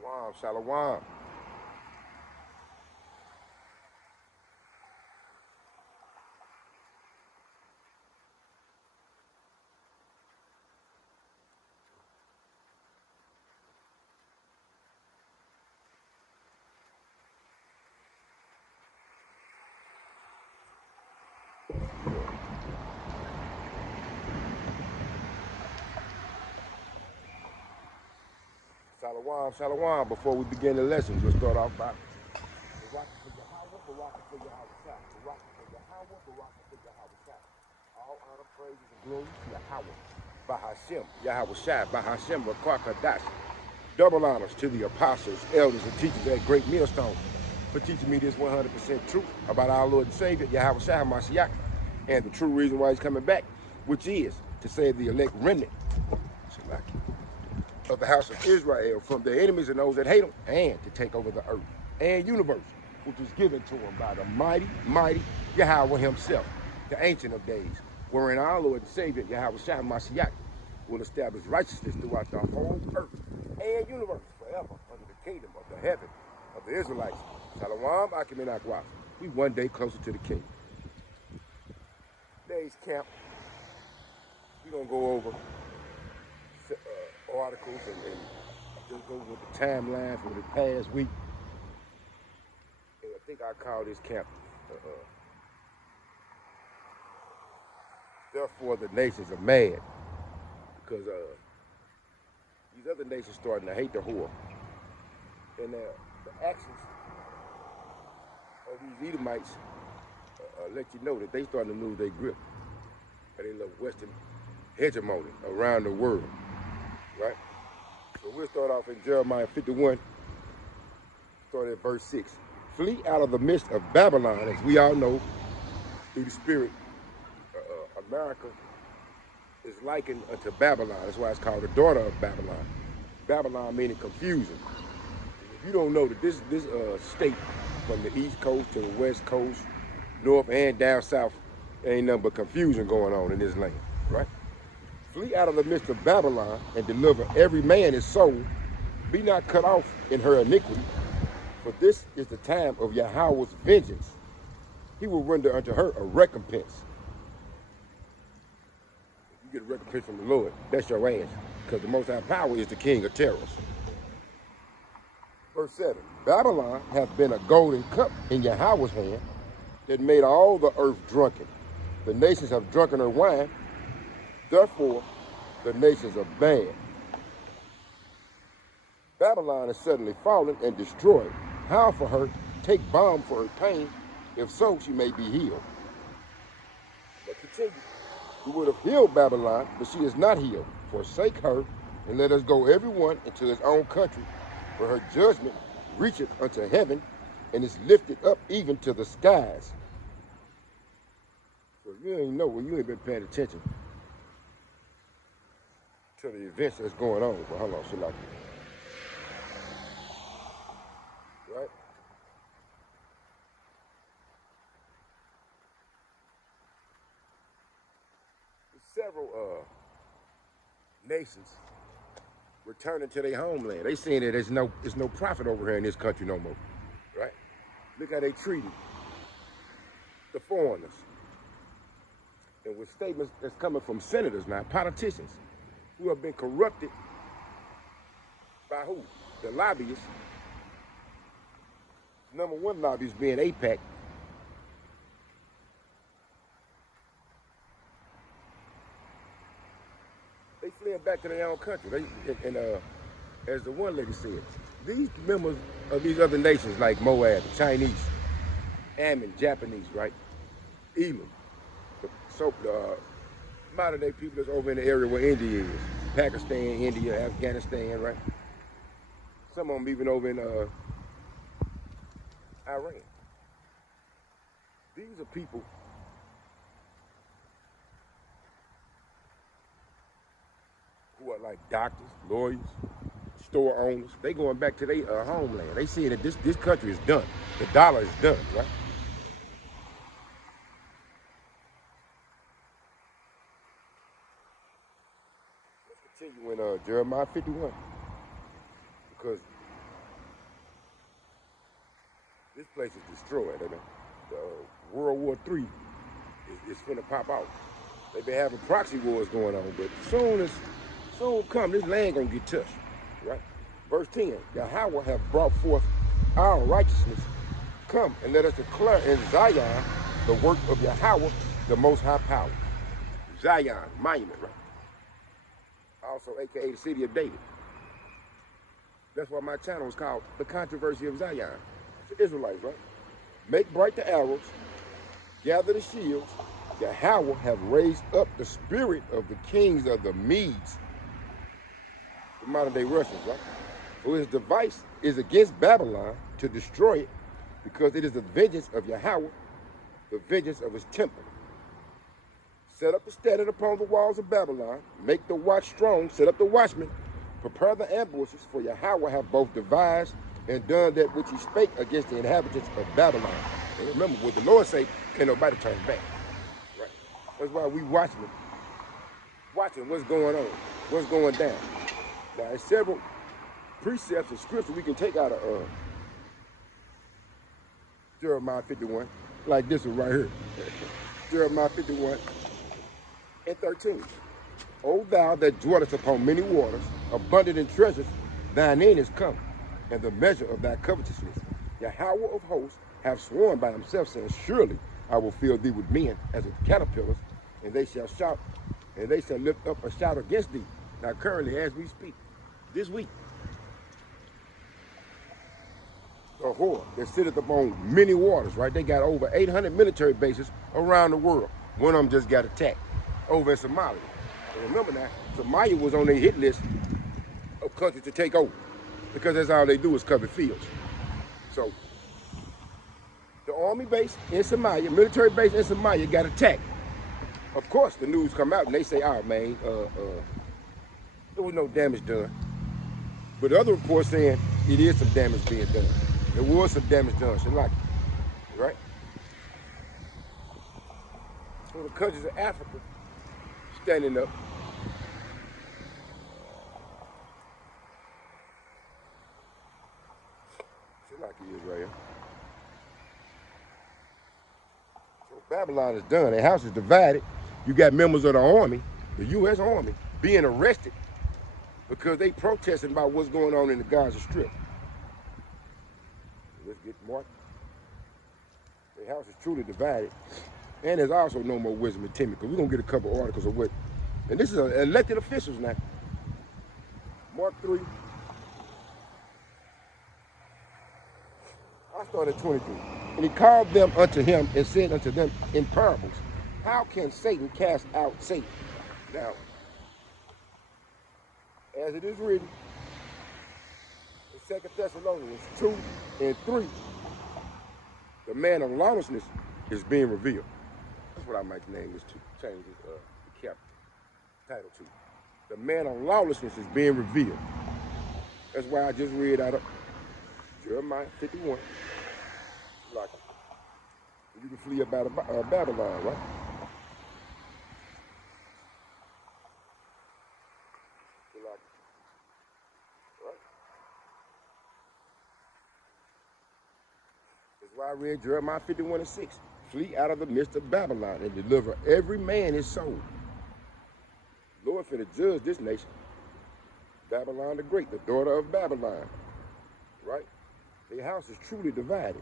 Shalom, shalom. Shalom, shalom. Before we begin the lesson, we'll start off by Baraka for Yahweh, Baraka for Yahweh, Baraka for Yahweh, Baraka for Yahweh. All honor, praises, and glory to Yahweh. Bahashem, Yahweh Shai, Bahashem, Rakakadash. Double honors to the apostles, elders, and teachers at Great Millstone for teaching me this 100% truth about our Lord and Savior, Yahweh Shai HaMashiach, and the true reason why he's coming back, which is to save the elect remnant of the house of Israel from their enemies and those that hate them, and to take over the earth and universe, which was given to him by the mighty Yahweh himself, the Ancient of Days, wherein our Lord and Savior, Yahweh Shai HaMashiach, will establish righteousness throughout the whole earth and universe forever under the kingdom of the heaven of the Israelites. Shalom, Akim and Akwa. We one day closer to the king. Today's camp, we're going to go over articles and just go with the timeline for the past week. And I think I call this camp, therefore the nations are mad, because these other nations starting to hate the whore. And the actions of these Edomites let you know that they starting to lose their grip of their little Western hegemony around the world, right? So we'll start off in Jeremiah 51, start at verse 6. Flee out of the midst of Babylon, as we all know, through the Spirit. America is likened unto Babylon. That's why it's called the daughter of Babylon. Babylon meaning confusion. If you don't know that this state, from the East Coast to the West Coast, North and down South, ain't nothing but confusion going on in this land, right? Flee out of the midst of Babylon and deliver every man his soul. Be not cut off in her iniquity, for this is the time of Yahweh's vengeance. He will render unto her a recompense. If you get a recompense from the Lord, that's your ass, because the Most High power is the king of terrors. Verse 7, Babylon hath been a golden cup in Yahweh's hand that made all the earth drunken. The nations have drunken her wine, therefore the nations are bad. Babylon is suddenly fallen and destroyed. How for her? Take balm for her pain. If so, she may be healed. But continue. We would have healed Babylon, but she is not healed. Forsake her, and let us go everyone into his own country, for her judgment reacheth unto heaven, and is lifted up even to the skies. So you ain't know, well, you ain't been paying attention to the events that's going on. But hold on, Shalaki. Right? There's several nations returning to their homeland. They saying that there's no profit over here in this country no more. Right? Look how they treated the foreigners. And with statements that's coming from senators now, politicians, who have been corrupted by who? The lobbyists. Number one lobbyist being AIPAC. They fled back to their own country. And as the one lady said, these members of these other nations like Moab, the Chinese, Ammon, Japanese, right? Elam, the modern day people that's over in the area where India is. Pakistan, India, Afghanistan, right? Some of them even over in Iran. These are people who are like doctors, lawyers, store owners. They going back to their homeland. They see that this country is done. The dollar is done, right? Let's continue in Jeremiah 51. Because place is destroyed. I mean, World War III is finna pop out. They been having proxy wars going on, but soon come, this land gonna get touched, right? Verse 10, Yahweh have brought forth our righteousness. Come and let us declare in Zion the work of Yahweh, the Most High Power. Zion, monument, right? Also, aka the city of David. That's why my channel is called The Controversy of Zion. It's the Israelites, right? Make bright the arrows, gather the shields. Yahweh have raised up the spirit of the kings of the Medes, the modern day Russians, right? So his device is against Babylon to destroy it, because it is the vengeance of Yahweh, the vengeance of his temple. Set up the standard upon the walls of Babylon, make the watch strong, set up the watchmen, prepare the ambushes, for Yahweh have both devised and done that which he spake against the inhabitants of Babylon. And remember, what the Lord say, can't nobody turn back. Right? That's why we watching what's going on, what's going down. Now, there's several precepts and scriptures we can take out of Jeremiah 51, like this one right here. Jeremiah 51 and 13. O thou that dwellest upon many waters, abundant in treasures, thine end is come, and the measure of thy covetousness. Yahweh of hosts hath sworn by himself, saying, surely I will fill thee with men as with caterpillars, and they shall shout, and they shall lift up a shout against thee. Now currently, as we speak, this week, the whore that sitteth upon many waters, right? They got over 800 military bases around the world. One of them just got attacked over in Somalia. And remember now, Somalia was on their hit list of countries to take over, because that's all they do is cover fields. So the army base in Somalia, military base in Somalia got attacked. Of course, the news come out and they say, oh man, there was no damage done. But other reports saying it is some damage being done. There was some damage done, like, right? So the countries of Africa standing up. Like Israel. So Babylon is done. Their house is divided. You got members of the army, the U.S. Army, being arrested because they protesting about what's going on in the Gaza Strip. Let's get more. Their house is truly divided. And there's also no more wisdom in Timothy, because we're going to get a couple articles of what. And this is elected officials now. Mark 3. I started at 23. And he called them unto him and said unto them in parables, how can Satan cast out Satan? Now, as it is written in 2 Thessalonians 2 and 3, the man of lawlessness is being revealed. That's what I might name this to, change the title to. The man of lawlessness is being revealed. That's why I just read out of Jeremiah 51. Like, you can flee up out of Babylon, right? That's why I read Jeremiah 51 and 6. Flee out of the midst of Babylon and deliver every man his soul. Lord finna judge this nation. Babylon the Great, the daughter of Babylon, right? Their house is truly divided.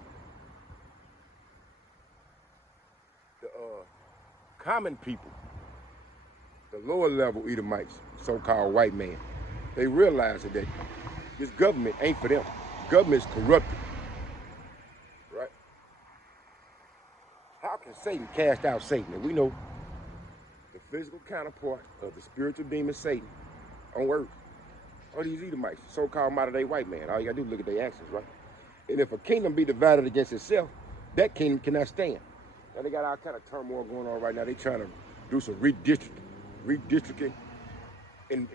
The common people, the lower level Edomites, so-called white man, they realize that this government ain't for them. Government's corrupted, right? How can Satan cast out Satan? And we know the physical counterpart of the spiritual demon Satan on earth are these Edomites, so-called modern-day white man. All you gotta do is look at their actions, right? And if a kingdom be divided against itself, that kingdom cannot stand. Now they got all kind of turmoil going on right now. They trying to do some redistricting in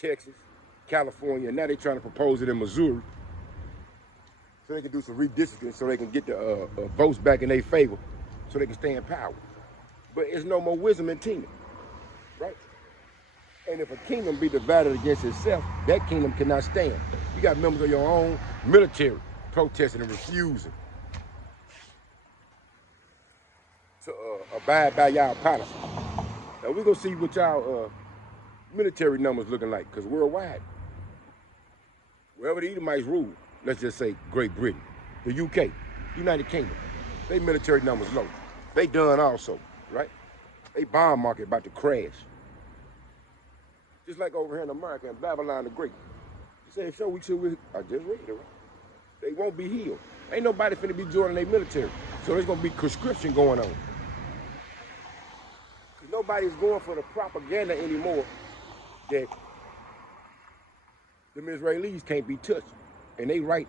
Texas, California, and now they trying to propose it in Missouri, so they can do some redistricting, so they can get the votes back in their favor, so they can stay in power. But it's no more wisdom in kingdom, right? And if a kingdom be divided against itself, that kingdom cannot stand. You got members of your own military protesting and refusing to abide by y'all policy. Now we're gonna see what y'all military numbers looking like, because worldwide, wherever the Edomites rule, let's just say Great Britain, the UK, United Kingdom, they military numbers low. They done also, right? They bond market about to crash. Just like over here in America and Babylon the Great. You say, so we should, I just read it, right? They won't be healed. Ain't nobody finna be joining their military. So there's gonna be conscription going on. Cause nobody's going for the propaganda anymore that them Israelis can't be touched. And they right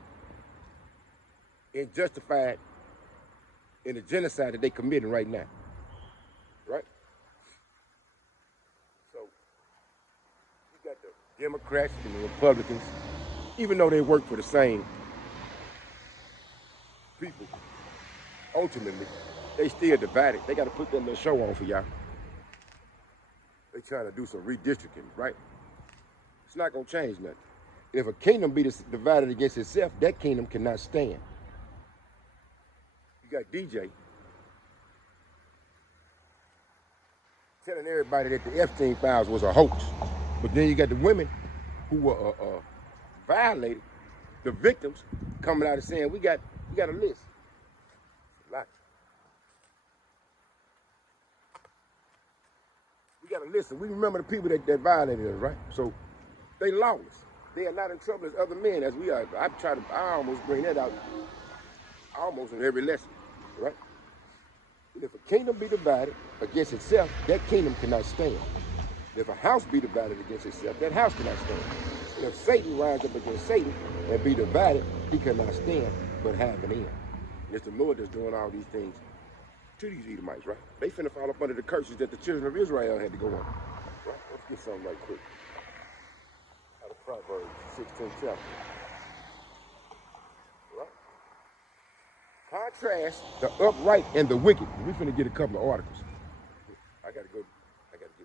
and justified in the genocide that they committing right now. Right? So you got the Democrats and the Republicans, even though they work for the same people, ultimately, they still divided. They got to put that little show on for y'all. They trying to do some redistricting, right? It's not going to change nothing. If a kingdom be divided against itself, that kingdom cannot stand. You got DJ telling everybody that the Epstein files was a hoax. But then you got the women who were violated, the victims, coming out and saying, we got a list. A lot. We got a list, and we remember the people that violated us, right? So they lawless. They are not in trouble as other men as we are. I almost bring that out almost in every lesson, right? And if a kingdom be divided against itself, that kingdom cannot stand. If a house be divided against itself, that house cannot stand. And if Satan rises up against Satan and be divided, he cannot stand but have an end. And it's the Lord that's doing all these things to these Edomites, right? They finna fall up under the curses that the children of Israel had to go on. Right? Let's get something right quick. Out of Proverbs 16th chapter. Right? Contrast the upright and the wicked. We finna get a couple of articles. I gotta get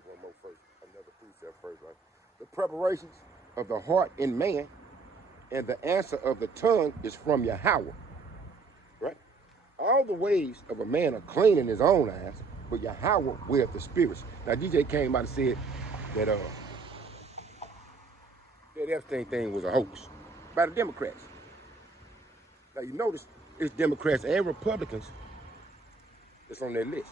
one more first. Another precept first, right? The preparations of the heart in man and the answer of the tongue is from Yahweh. Right? All the ways of a man are clean in his own eyes, but Yahweh weareth the spirits. Now DJ came out and said that that Epstein thing was a hoax by the Democrats. Now you notice it's Democrats and Republicans that's on that list.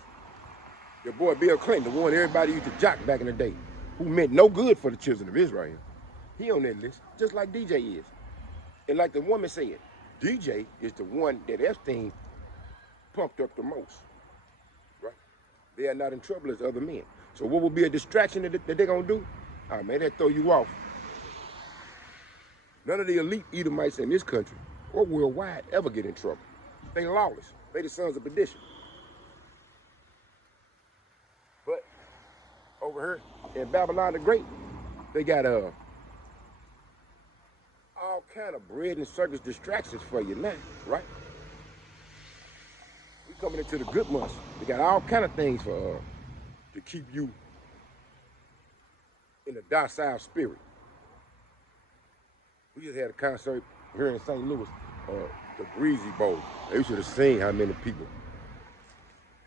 Your boy Bill Clinton, the one everybody used to jock back in the day, who meant no good for the children of Israel, he on that list, just like DJ is. And like the woman said, DJ is the one that Epstein pumped up the most, right? They are not in trouble as other men. So what will be a distraction that they're gonna do? Oh man, that throw you off. None of the elite Edomites in this country or worldwide ever get in trouble. They lawless. They the sons of perdition. But over here in Babylon the Great, they got all kind of bread and circus distractions for you now, right? We coming into the good months. They got all kind of things for to keep you in a docile spirit. We just had a concert here in St. Louis, the Breezy Bowl. They should have seen how many people,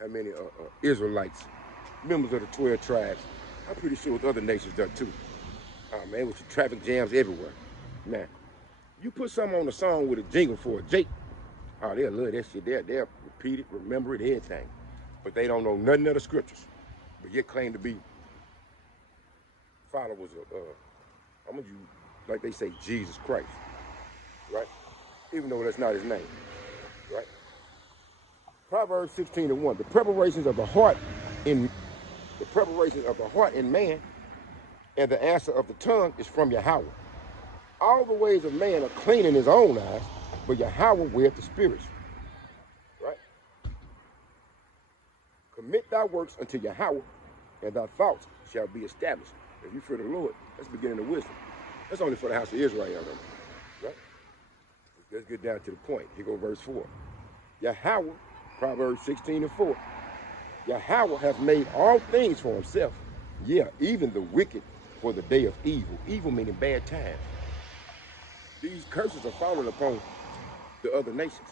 how many Israelites, members of the 12 tribes. I'm pretty sure with other nations done too. Oh man, with your traffic jams everywhere. Man, you put something on the song with a jingle for a Jake, oh, they'll love that shit. They'll repeat it, remember it, everything. But they don't know nothing of the scriptures. But yet claim to be followers of, I'm gonna use, like they say, Jesus Christ, right? Even though that's not his name, right? Proverbs 16:1. The preparations of the heart in man, and the answer of the tongue is from Yahweh. All the ways of man are clean in his own eyes, but Yahweh weareth the spirits, right? Commit thy works unto Yahweh, and thy thoughts shall be established. If you fear the Lord, that's the beginning of wisdom. That's only for the house of Israel, though, right? Let's get down to the point. Here go verse 4. Yahweh, Proverbs 16:4. Yahweh hath made all things for himself. Yeah, even the wicked for the day of evil. Evil meaning bad times. These curses are falling upon to other nations.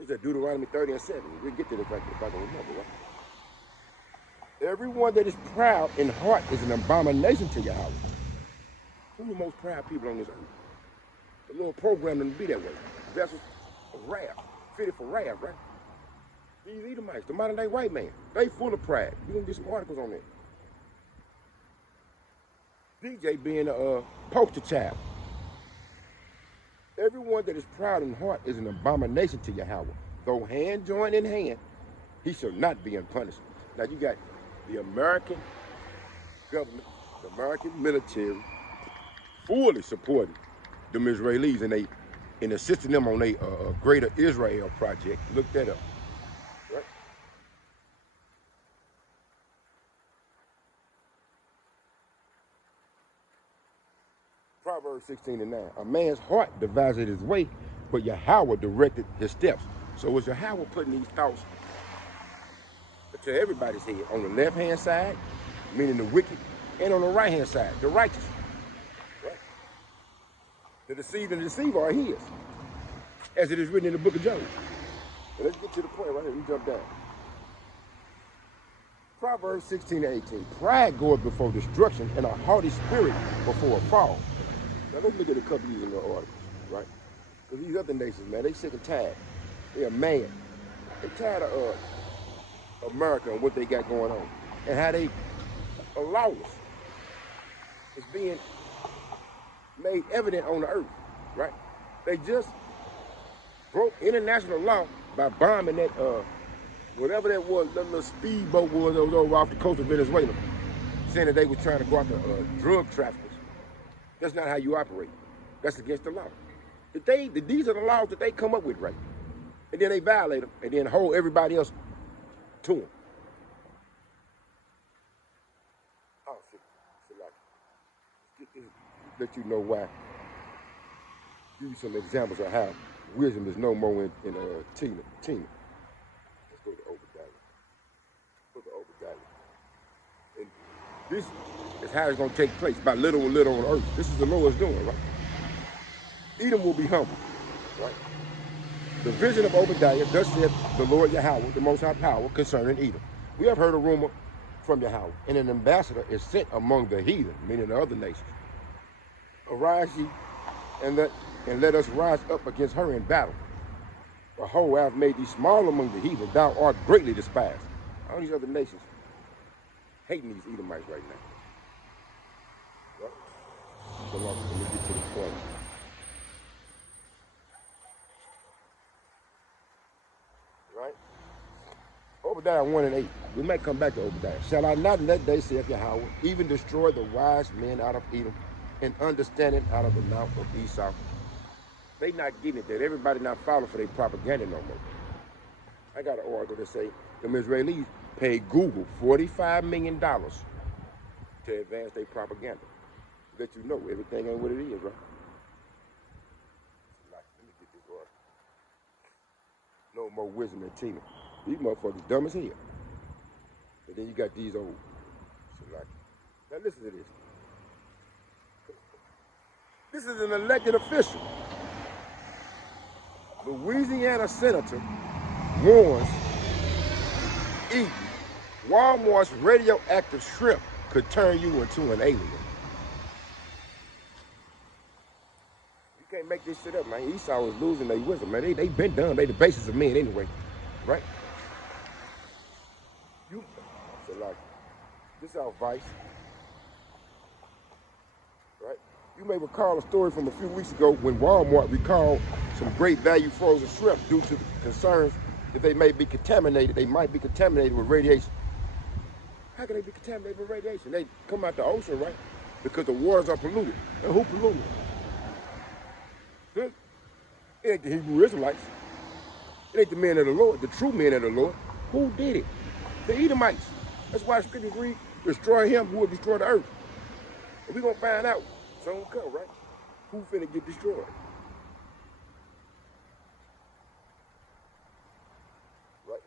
It's at Deuteronomy 30 and 7. We'll get to the fact if I can remember, right? Everyone that is proud in heart is an abomination to Yahweh. Who are the most proud people on this earth? The Lord programmed them to be that way. Vessels of wrath, fitted for wrath, right? These Edomites, the modern day white man, they full of pride. You're going to get some articles on that. DJ being a poster child. Everyone that is proud in heart is an abomination to Yahweh. Though hand join in hand, he shall not be unpunished. Now you got the American government, the American military, fully supporting them Israelis and assisting them on a greater Israel project. Look that up, right? Proverbs 16 and 9. A man's heart devises his way, but Yahweh directed his steps. So is Yahweh putting these thoughts to everybody's head? On the left-hand side, meaning the wicked, and on the right-hand side, the righteous. Right? The deceived and the deceiver are his, as it is written in the book of Job. But let's get to the point right here. We jump down. Proverbs 16 and 18. Pride goeth before destruction, and a haughty spirit before a fall. Now let's look at a couple of these in the articles, right? Because these other nations, man, they sick and tired. They're mad. They're tired of America and what they got going on, and how they are lawless. It's being made evident on the earth, right? They just broke international law by bombing that whatever that was, that little speedboat was that was over off the coast of Venezuela, saying that they were trying to go after drug traffickers. That's not how you operate. That's against the law. These are the laws that they come up with, right? And then they violate them, and then hold everybody else to them. Oh, shit. Let you know why. Give you some examples of how wisdom is no more in Tina. Let's go to Obadiah. And this is how it's going to take place, by little and little on earth. This is the Lord's doing, right? Edom will be humble, right? The vision of Obadiah, thus saith the Lord Yahweh, the Most High Power, concerning Edom. We have heard a rumor from Yahweh, and an ambassador is sent among the heathen, meaning the other nations. Arise ye, and let us rise up against her in battle. Behold, I have made thee small among the heathen. Thou art greatly despised. All these other nations hating these Edomites right now. Right? So let me get to the point. Right? Obadiah 1 and 8. We might come back to Obadiah. Shall I not in that day, saith Yahweh, even destroy the wise men out of Edom, and understanding out of the mount of Esau? They not getting it, that everybody not falling for their propaganda no more. I got an article that say the Israelis paid Google $45 million to advance their propaganda. Let you know everything ain't what it is, right? Let me get this article. No more wisdom than Tina. These motherfuckers dumb as hell. And then you got these old. Now listen to this. This is an elected official. Louisiana senator warns eating Walmart's radioactive shrimp could turn you into an alien. You can't make this shit up, man. Esau is losing their wisdom, man. They been done. They the basis of men anyway, right? This is our Vice, right? You may recall a story from a few weeks ago when Walmart recalled some great value frozen shrimp due to the concerns that they may be contaminated. They might be contaminated with radiation. How can they be contaminated with radiation? They come out the ocean, right? Because the waters are polluted. And who polluted? It ain't the Hebrew Israelites. It ain't the men of the Lord, the true men of the Lord. Who did it? The Edomites. That's why the scriptures read, destroy him who will destroy the earth. And we're going to find out soon come, right? Who finna get destroyed? Right?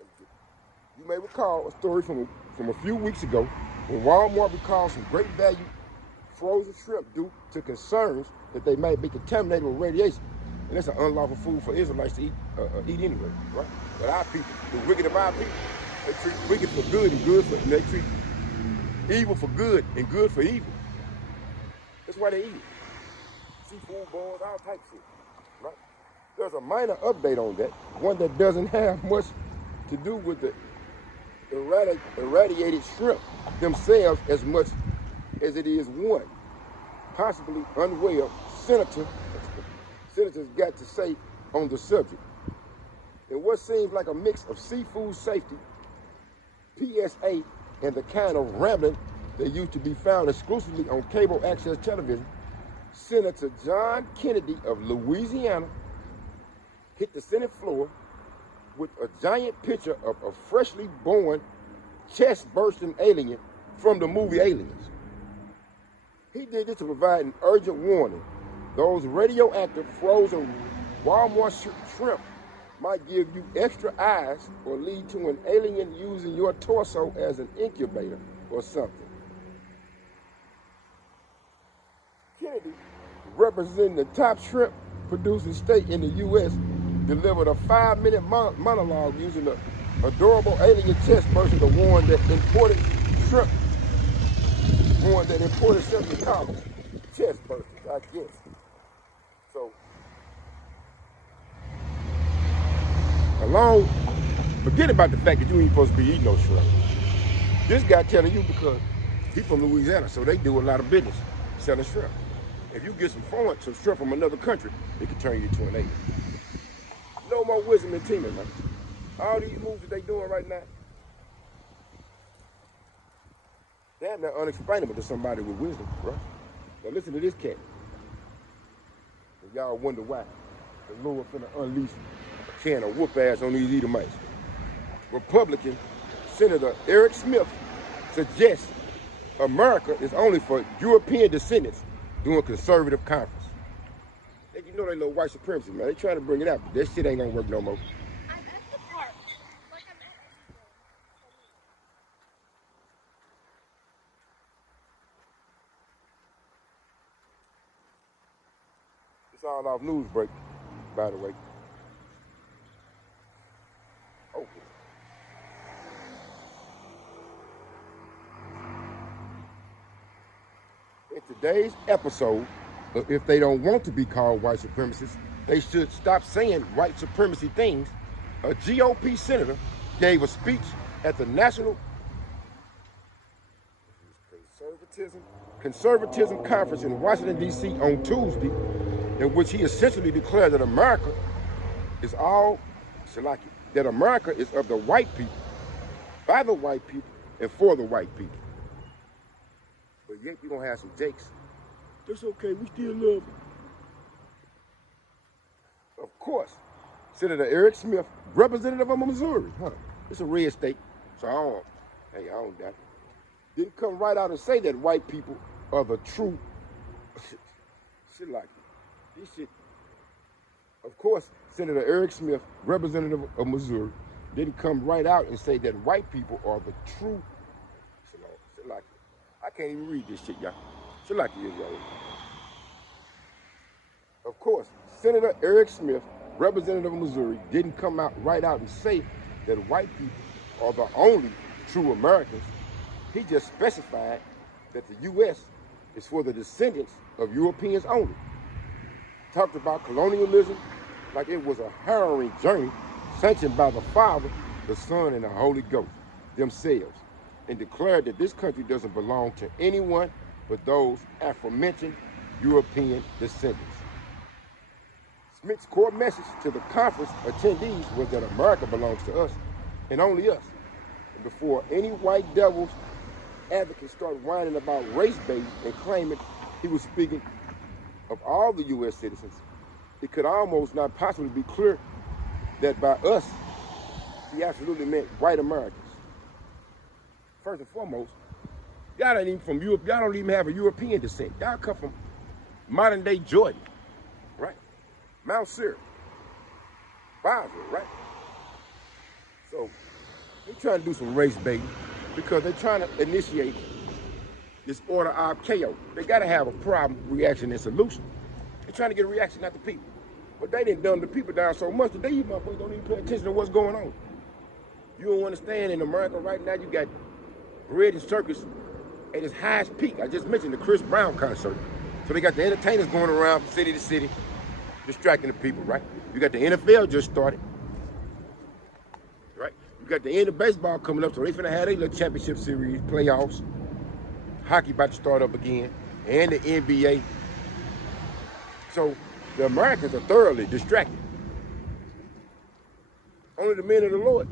You may recall a story from a few weeks ago when Walmart recalled some great value frozen shrimp due to concerns that they might be contaminated with radiation. And that's an unlawful food for Israelites to eat anyway, right? But our people, the wicked of our people, they treat wicked for good and good for, and they treat evil for good and good for evil. That's why they eat it. Seafood boils, all types of shit, right? There's a minor update on that, one that doesn't have much to do with the irradiated shrimp themselves as much as it is one possibly unwell senators got to say on the subject. In what seems like a mix of seafood safety, PSA, and the kind of rambling that used to be found exclusively on cable access television, Senator John Kennedy of Louisiana hit the Senate floor with a giant picture of a freshly born, chest-bursting alien from the movie Aliens. He did this to provide an urgent warning. Those radioactive frozen Walmart shrimp might give you extra eyes or lead to an alien using your torso as an incubator or something. Kennedy, representing the top shrimp producing state in the U.S., delivered a 5-minute monologue using the adorable alien chest burster to warn that imported shrimp, simply called chest bursters, I guess. So, forget about the fact that you ain't supposed to be eating no shrimp. This guy telling you because he's from Louisiana, so they do a lot of business selling shrimp. If you get some shrimp from another country, it can turn you into an alien. No more wisdom in teaming, man. All these moves that they doing right now, damn, they're unexplainable to somebody with wisdom, right? Now listen to this cat. And y'all wonder why the Lord finna unleash a can of whoop ass on these Edomites. Republican Senator Eric Smith suggests America is only for European descendants doing conservative conference. You know they little white supremacy, man. They trying to bring it out, but that shit ain't gonna work no more. I'm at the park. Like I'm at It's all off news break, by the way. Okay. In today's episode, if they don't want to be called white supremacists, they should stop saying white supremacy things. A GOP senator gave a speech at the National Conservatism Conference in Washington, D.C. on Tuesday, in which he essentially declared that America is that America is of the white people, by the white people, and for the white people. But yet you're going to have some jakes. That's okay, we still love him. Of course, Senator Eric Smith, representative of Missouri, it's a red state, so I don't doubt it. Didn't come right out and say that white people are the true shit like it. This shit. Of course, Senator Eric Smith, representative of Missouri, didn't come right out and say that white people are the true shit like it. I can't even read this shit, y'all. Shit like it is, y'all. Of course, Senator Eric Smith, representative of Missouri, didn't come out right out and say that white people are the only true Americans. He just specified that the U.S. is for the descendants of Europeans only. Talked about colonialism like it was a harrowing journey sanctioned by the Father, the Son, and the Holy Ghost themselves, and declared that this country doesn't belong to anyone but those aforementioned European descendants. Smith's core message to the conference attendees was that America belongs to us, and only us. And before any white devils advocates started whining about race baiting and claiming he was speaking of all the U.S. citizens, it could almost not possibly be clear that by us, he absolutely meant white Americans. First and foremost, y'all ain't even from Europe. Y'all don't even have a European descent. Y'all come from modern day Jordan, right? Mount Syria, Basel, right? So they're trying to do some race baiting because they're trying to initiate this order of chaos. They got to have a problem, reaction, and solution. They're trying to get a reaction out the people. But they didn't dumb the people down so much that you motherfuckers don't even pay attention to what's going on. You don't understand, in America right now, you got bread and circus at its highest peak. I just mentioned the Chris Brown concert. So they got the entertainers going around from city to city, distracting the people, right? You got the NFL just started, right? You got the end of baseball coming up, so they finna have their little championship series, playoffs. Hockey about to start up again, and the NBA. So the Americans are thoroughly distracted. Only the men of the Lord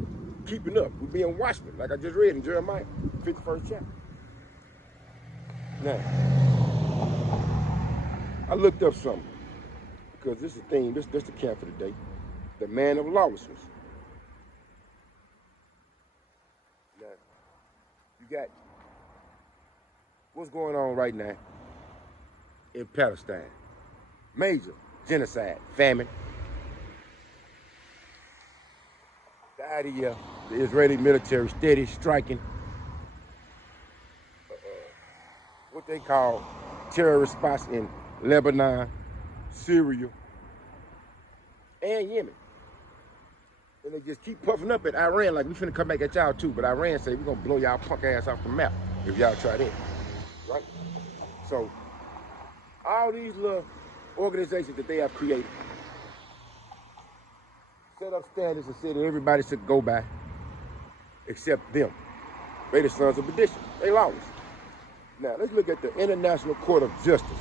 keeping up. We're being watchmen, like I just read in Jeremiah, 51st chapter. Now, I looked up something, because this is the thing, this the camp for the day. The man of lawlessness. Now, you got what's going on right now in Palestine. Major genocide, famine. The idea, the Israeli military steady striking what they call terror response in Lebanon, Syria, and Yemen. And they just keep puffing up at Iran like we finna come back at y'all too, but Iran say we're gonna blow y'all punk ass off the map if y'all try that, right? So, all these little organizations that they have created set up standards and said that everybody should go by except them. They the sons of perdition. They lawless. Now, let's look at the International Court of Justice.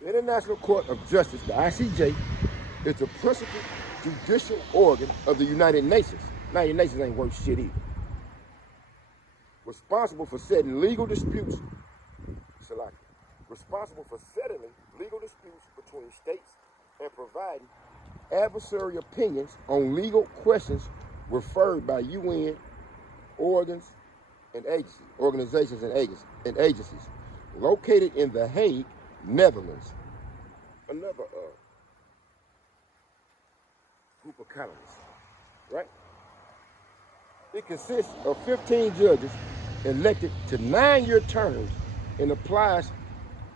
The International Court of Justice, the ICJ, is the principal judicial organ of the United Nations. United Nations ain't worth shit either. Responsible for settling legal disputes, responsible for settling legal disputes between states and providing adversary opinions on legal questions referred by UN organs and agencies, organizations and agencies located in The Hague, Netherlands. Another group of colonies, right? It consists of 15 judges elected to 9-year terms and applies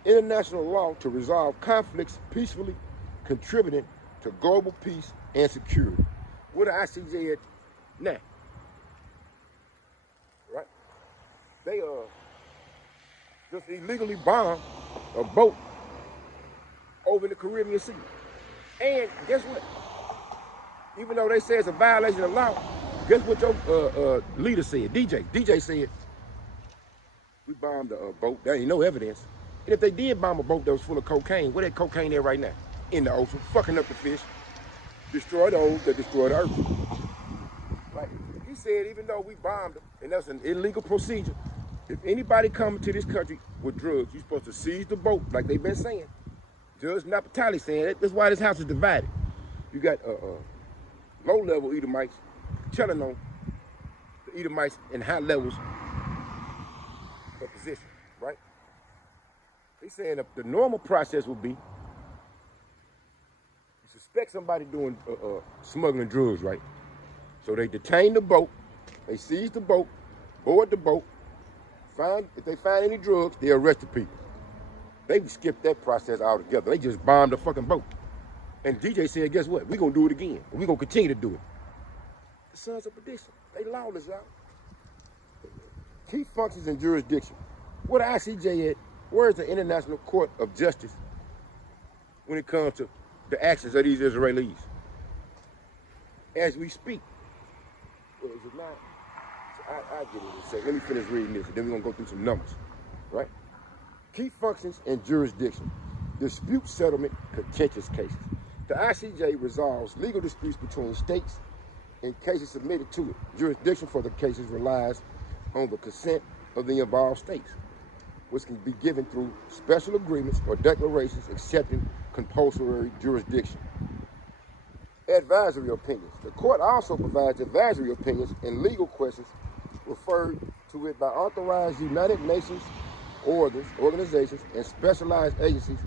international law to resolve conflicts peacefully, contributing to global peace and security. What the ICJ at now? Right? They just illegally bombed a boat over in the Caribbean Sea. And guess what? Even though they say it's a violation of law, guess what your leader said? DJ said, we bombed a boat. There ain't no evidence. And if they did bomb a boat that was full of cocaine, where that cocaine at right now? In the ocean, fucking up the fish, destroy those that destroy the earth. Right? He said, even though we bombed them, and that's an illegal procedure, if anybody comes to this country with drugs, you're supposed to seize the boat, like they've been saying. Judge Napatali saying that. That's why this house is divided. You got low-level Edomites telling on the Edomites in high levels of position, right? They saying that the normal process would be, you suspect somebody doing smuggling drugs, right? So they detain the boat, they seize the boat, board the boat, if they find any drugs, they arrest the people. They skipped that process altogether. They just bombed the fucking boat. And DJ said, guess what? We're going to do it again. We're going to continue to do it. The sons of perdition. They lawless, y'all. Key functions and jurisdiction. Where the ICJ at? Where is the International Court of Justice when it comes to the actions of these Israelis? As we speak. Well, is it not? So I'll get it in a second. Let me finish reading this, and then we're going to go through some numbers. Right? Key functions and jurisdiction. Dispute settlement, contentious cases. The ICJ resolves legal disputes between states in cases submitted to it. Jurisdiction for the cases relies on the consent of the involved states, which can be given through special agreements or declarations accepting compulsory jurisdiction. Advisory opinions. The court also provides advisory opinions in legal questions referred to it by authorized United Nations organs, organizations, and specialized agencies,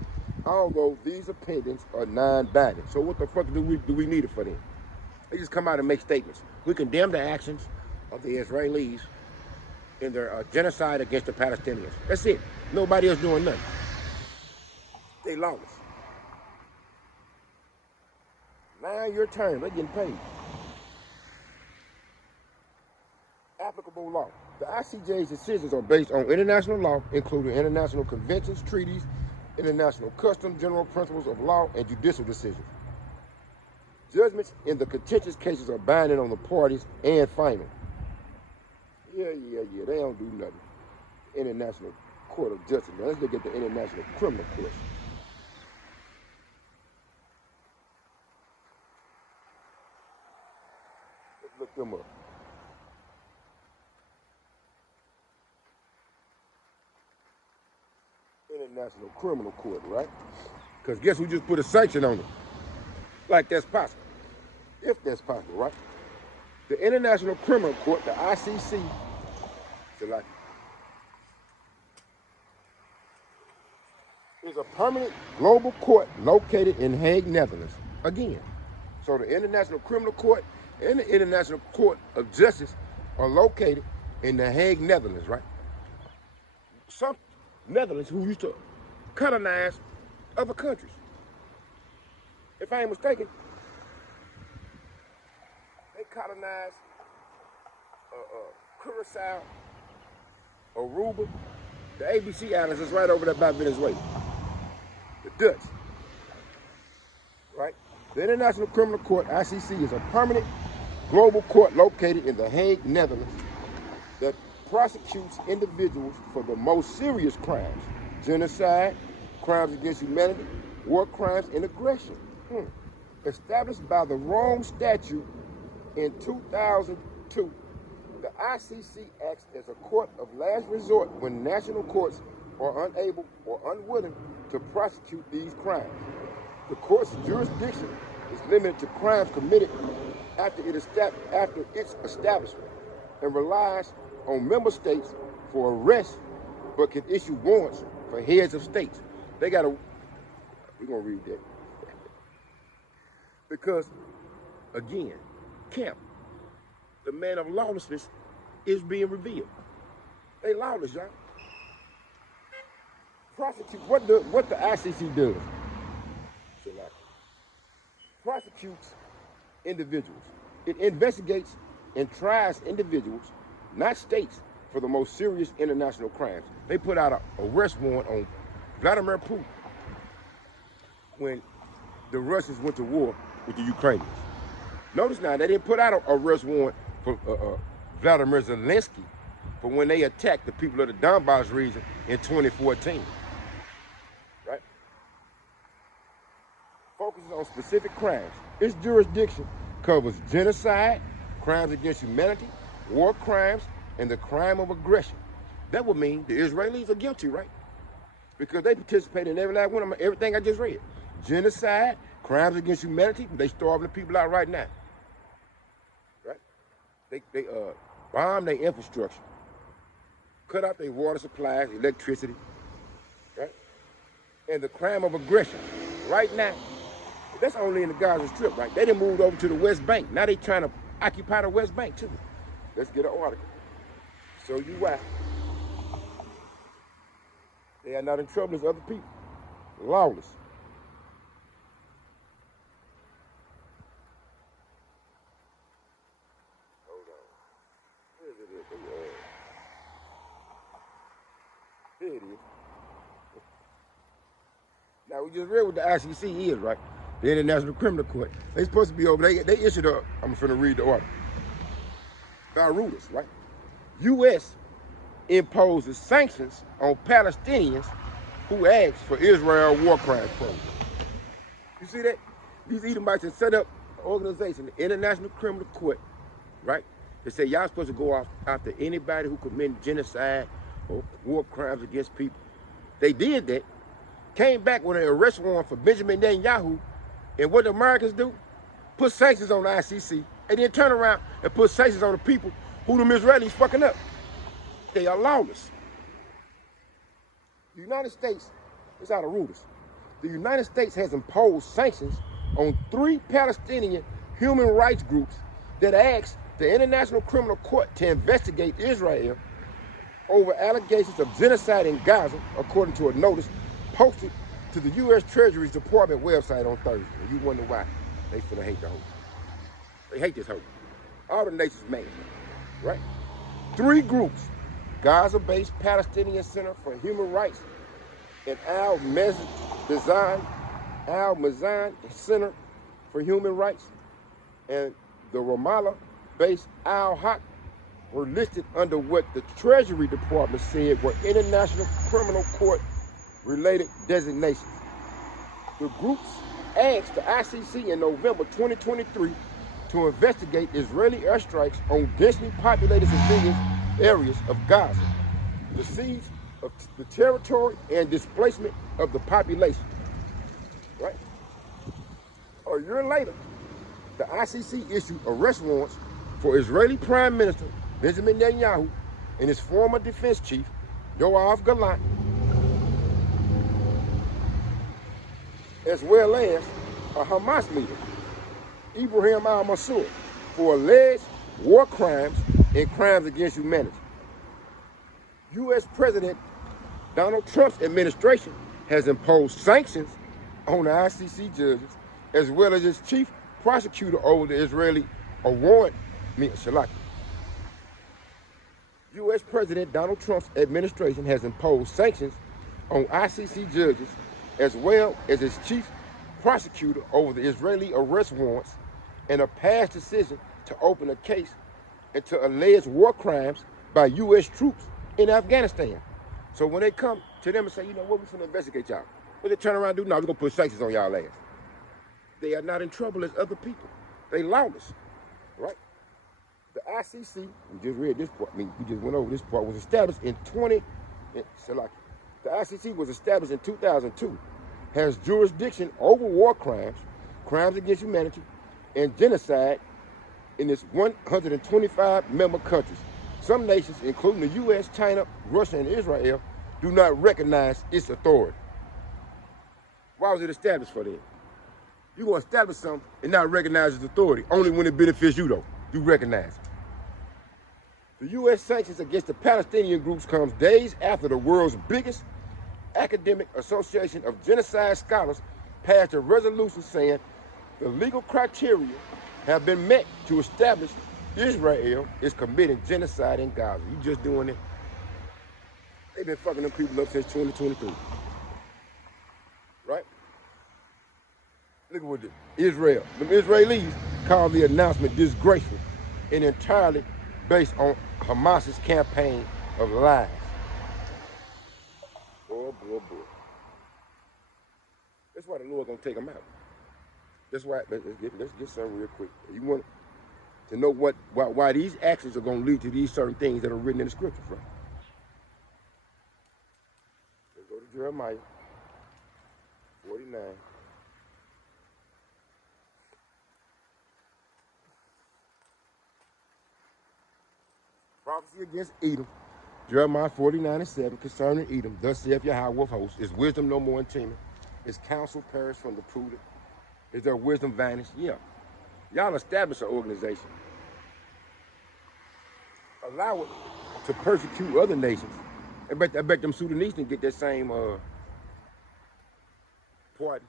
although these opinions are non-binding. So what the fuck do we need it for them? They just come out and make statements. We condemn the actions of the Israelis in their genocide against the Palestinians. That's it. Nobody else doing nothing. They lawless. 9-year term, they're getting paid. Applicable law. The ICJ's decisions are based on international law, including international conventions, treaties, international customs, general principles of law, and judicial decisions. Judgments in the contentious cases are binding on the parties and final. Yeah, they don't do nothing. International Court of Justice. Now let's look at the International Criminal Court. Let's look them up. International Criminal Court, right? Because guess who just put a sanction on it? Like that's possible. If that's possible, right? The International Criminal Court, the ICC, is a permanent global court located in Hague, Netherlands. Again, so the International Criminal Court and the International Court of Justice are located in the Hague, Netherlands, right? Some Netherlands who used to colonize other countries. If I ain't mistaken, they colonized Curacao, Aruba, the ABC Islands is right over there by Venezuela. The Dutch, right? The International Criminal Court, ICC, is a permanent global court located in The Hague, Netherlands, that prosecutes individuals for the most serious crimes: genocide, crimes against humanity, war crimes, and aggression. Established by the Rome Statute in 2002, the ICC acts as a court of last resort when national courts are unable or unwilling to prosecute these crimes. The court's jurisdiction is limited to crimes committed after its establishment and relies on member states for arrest, but can issue warrants for heads of states. We're gonna read that. Because, again, Camp, the man of lawlessness, is being revealed. They lawless, y'all. Prosecute, what the ICC does, prosecutes individuals. It investigates and tries individuals, not states, for the most serious international crimes. They put out an arrest warrant on Vladimir Putin when the Russians went to war with the Ukrainians. Notice now, they didn't put out an arrest warrant for Vladimir Zelensky for when they attacked the people of the Donbass region in 2014. Right? Focuses on specific crimes. Its jurisdiction covers genocide, crimes against humanity, war crimes, and the crime of aggression. That would mean the Israelis are guilty, right? Because they participate in every last one of them, everything I just read. Genocide, crimes against humanity, they starving the people out right now. Right? They bomb their infrastructure, cut out their water supplies, electricity, right? And the crime of aggression. Right now, that's only in the Gaza Strip, right? They done moved over to the West Bank. Now they trying to occupy the West Bank too. Let's get an article. Show you why. They are not in trouble as other people. Lawless. Hold on. Where is it? Here it is. Now we just read what the ICC is, right? The International Criminal Court. They supposed to be over. They issued a. I'm finna read the order. By Reuters, right? U.S. imposes sanctions on Palestinians who asked for Israel war crimes program. You see that? These Edomites have set up an organization, the International Criminal Court, right? They say y'all supposed to go after anybody who committed genocide or war crimes against people. They did that, came back with an arrest warrant for Benjamin Netanyahu, and what the Americans do? Put sanctions on the ICC, and then turn around and put sanctions on the people who the Israelis fucking up. They are lawless. The United States, it's out of Reuters. The United States has imposed sanctions on 3 Palestinian human rights groups that asked the International Criminal Court to investigate Israel over allegations of genocide in Gaza, according to a notice posted to the U.S. Treasury's Department website on Thursday. And you wonder why. they finna hate the hoe. They hate this hoe. All the nations mad, right? 3 groups, Gaza-based Palestinian Center for Human Rights and Al-Mazan Center for Human Rights and the Ramallah-based Al-Haq were listed under what the Treasury Department said were International Criminal Court related designations. The groups asked the ICC in November 2023 to investigate Israeli airstrikes on densely populated civilian areas of Gaza, the siege of the territory and displacement of the population. Right? A year later, the ICC issued arrest warrants for Israeli Prime Minister Benjamin Netanyahu and his former defense chief, Yoav Gallant, as well as a Hamas leader, Ibrahim al-Mansur, for alleged war crimes and crimes against humanity. U.S. President Donald Trump's administration has imposed sanctions on the ICC judges, as well as its chief prosecutor over the Israeli warrant, U.S. President Donald Trump's administration has imposed sanctions on ICC judges, as well as its chief prosecutor over the Israeli arrest warrants, and a past decision to open a case into alleged war crimes by U.S. troops in Afghanistan. So when they come to them and say, you know what, we're going to investigate y'all, what they turn around and do? No, we're going to put sanctions on y'all ass. They are not in trouble as other people. They lawless, right? The ICC, we just read this part, we just went over this part, was established in the ICC was established in 2002, has jurisdiction over war crimes, crimes against humanity, and genocide in its 125 member countries. Some nations, including the U.S., China, Russia, and Israel, do not recognize its authority. Why was it established for them? You're going to establish something and not recognize its authority, only when it benefits you, though. You recognize it. The U.S. sanctions against the Palestinian groups comes days after the world's biggest academic association of genocide scholars passed a resolution saying the legal criteria have been met to establish Israel is committing genocide in Gaza. You just doing it. They've been fucking them people up since 2023. Right? Look at what Israel, the Israelis called the announcement disgraceful and entirely based on Hamas's campaign of lies. Boy. That's why the Lord's gonna take them out. That's why, let's get something real quick. You want to know why these actions are gonna lead to these certain things that are written in the scriptures, right? Let's go to Jeremiah 49. Prophecy against Edom, Jeremiah 49:7, concerning Edom. Thus saith Yahweh of hosts, is wisdom no more in Teman? Is counsel perished from the prudent? Is their wisdom vanished? Yeah. Y'all establish an organization. Allow it to persecute other nations. I bet them Sudanese can get that same pardon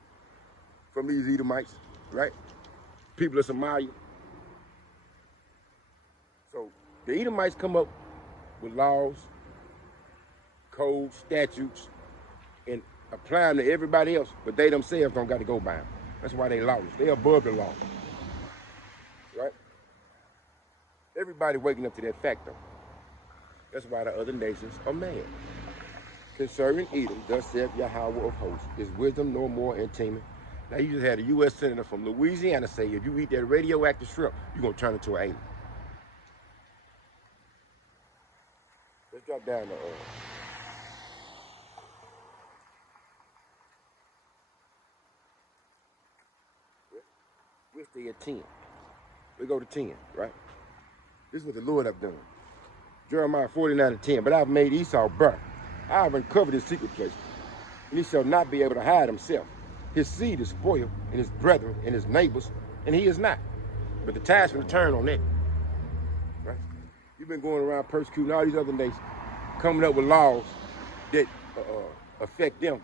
from these Edomites, right? People of Somalia. So the Edomites come up with laws, codes, statutes, and apply them to everybody else, but they themselves don't got to go by them. That's why they lawless. They above the law, right? Everybody waking up to that fact, though. That's why the other nations are mad. Concerning Edom, thus saith Yahweh of hosts, is wisdom no more in Teman? Now you just had a U.S. senator from Louisiana say, if you eat that radioactive shrimp, you're going to turn into an alien. Let's drop down to we'll stay at 10. We go to 10, right? This is what the Lord have done. Jeremiah 49:10. But I've made Esau burnt. I have uncovered his secret place, and he shall not be able to hide himself. His seed is spoiled, and his brethren, and his neighbors, and he is not. But the tide's going to turn on that. Right? You've been going around persecuting all these other nations, coming up with laws that affect them.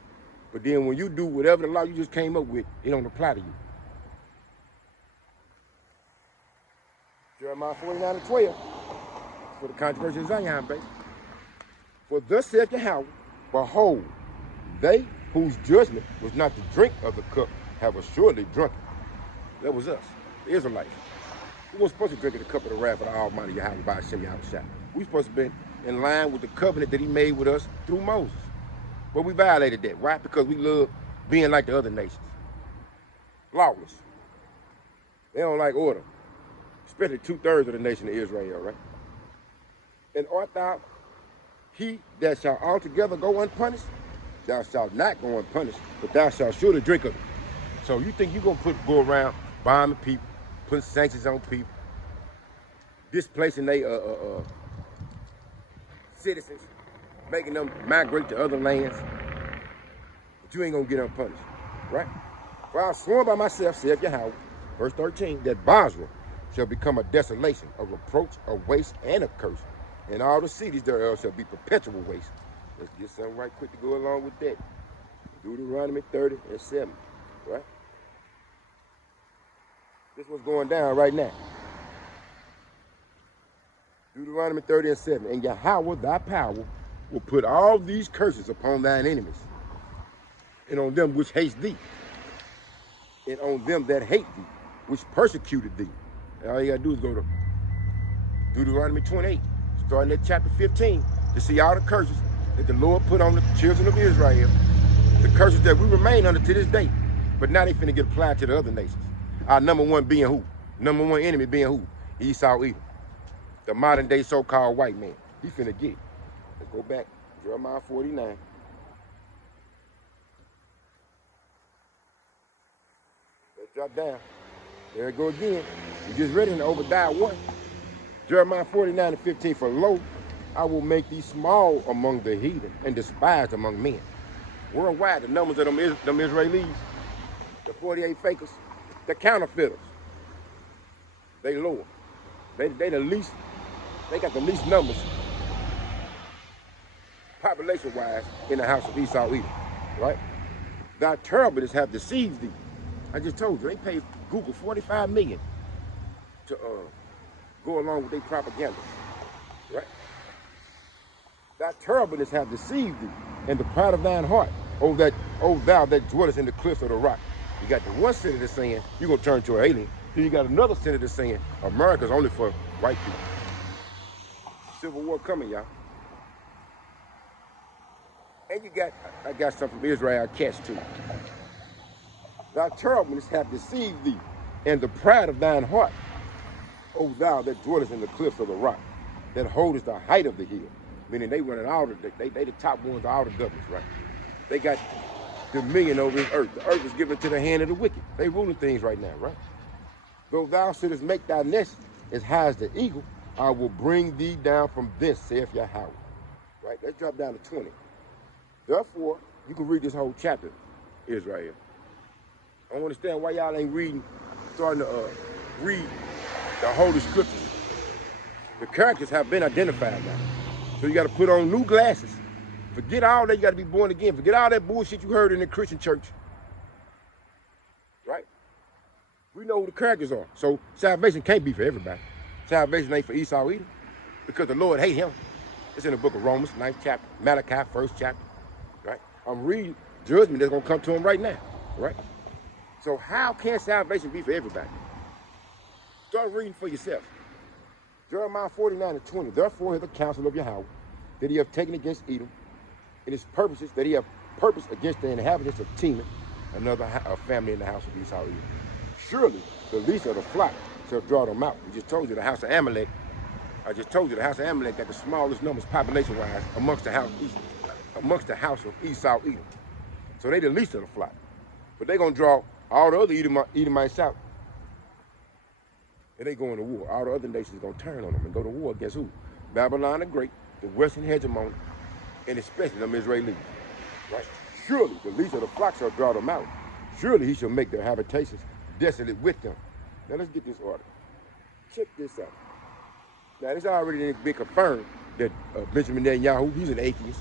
But then when you do whatever the law you just came up with, it don't apply to you. Jeremiah 49 and 12. For the controversy of Zion, baby. For thus saith Yahweh, behold, they whose judgment was not to drink of the cup have assuredly drunk it. That was us, the Israelites. We weren't supposed to drink of the cup of the wrath of the Almighty Yahweh by Hashem Yahushua. We supposed to be in line with the covenant that he made with us through Moses. But we violated that. Why? Because we love being like the other nations. Lawless. They don't like order. Especially 2/3 of the nation of Israel, right? And art thou he that shall altogether go unpunished? Thou shalt not go unpunished, but thou shalt surely drink of it. So you think you're going to go around bombing people, putting sanctions on people, displacing their citizens, making them migrate to other lands, but you ain't going to get unpunished, right? For I have sworn by myself, saith Yahweh, verse 13, that Basra shall become a desolation, a reproach, a waste, and a curse, and all the cities thereof shall be perpetual waste. Let's get something right quick to go along with that. Deuteronomy 30 and 7, right? This is what's going down right now. Deuteronomy 30 and 7. And Yahweh, thy power, will put all these curses upon thine enemies, and on them which hate thee, and on them that hate thee, which persecuted thee. And all you gotta do is go to Deuteronomy 28, starting at chapter 15, to see all the curses that the Lord put on the children of Israel, the curses that we remain under to this day, but now they finna get applied to the other nations. Our number one being who? Number one enemy being who? Esau Edom, the modern day so-called white man. He finna get it. Let's go back, Jeremiah 49. Let's drop down. There it go again. We just read it in Obadiah 1. Jeremiah 49 and 15. For lo, I will make thee small among the heathen and despised among men. Worldwide, the numbers of them Israelis, the 48 fakers, the counterfeiters, they lower. They the least, they got the least numbers, population-wise, in the house of Esau Edom, right? Thy terribleness have deceived thee. I just told you, they paid Google $45 million to go along with their propaganda, right? Thy terribleness have deceived thee, and the pride of thine heart, O thou that dwellest in the cliffs of the rock. You got the one senator saying you're gonna turn to an alien. Then you got another senator saying America's only for white people. Civil war coming, y'all. And I got something from Israel catch too. Thy terribleness have deceived thee, and the pride of thine heart, O thou that dwellest in the cliffs of the rock, that holdest the height of the hill. Meaning they running all they the top ones of all the governments, right? They got dominion over this earth. The earth is given to the hand of the wicked. They ruling things right now, right? Though thou shouldest make thy nest as high as the eagle, I will bring thee down from thence, saith Yahweh. Right? Let's drop down to 20. Therefore, you can read this whole chapter, Israel. I don't understand why y'all ain't starting to read the Holy Scriptures. The characters have been identified now. So you got to put on new glasses. Forget all that, you got to be born again. Forget all that bullshit you heard in the Christian church. Right? We know who the characters are. So salvation can't be for everybody. Salvation ain't for Esau either, because the Lord hate him. It's in the book of Romans, 9th chapter, Malachi, 1st chapter. Right? I'm reading judgment that's going to come to him right now. Right? So how can salvation be for everybody? Start reading for yourself. Jeremiah 49 and 20. Therefore is the counsel of Yahweh that he have taken against Edom, and his purposes that he have purposed against the inhabitants of Teman, another family in the house of Esau Edom. Surely the least of the flock shall draw them out. We just told you the house of Amalek. I just told you the house of Amalek got the smallest numbers population-wise amongst the house of Esau Edom. So they the least of the flock. But they're going to draw all the other Edomites out. And they going to war. All the other nations are going to turn on them and go to war against who? Babylon the Great, the Western hegemony, and especially them Israelis. Right? Surely the least of the flock shall draw them out. Surely he shall make their habitations desolate with them. Now let's get this order. Check this out. Now it's already been confirmed that Benjamin Netanyahu, he's an atheist,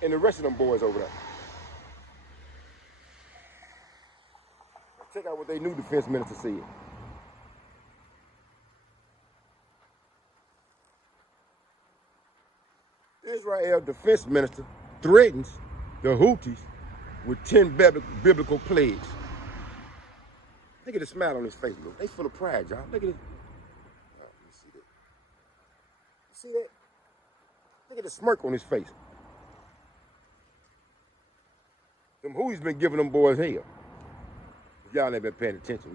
and the rest of them boys over there. Check out what their new defense minister said. Israel defense minister threatens the Houthis with 10 biblical plagues. Look at the smile on his face, look. They full of pride, y'all. Look at it. Oh, let me see that. You see that? Look at the smirk on his face. Them Houthis been giving them boys hell. Y'all ain't been paying attention.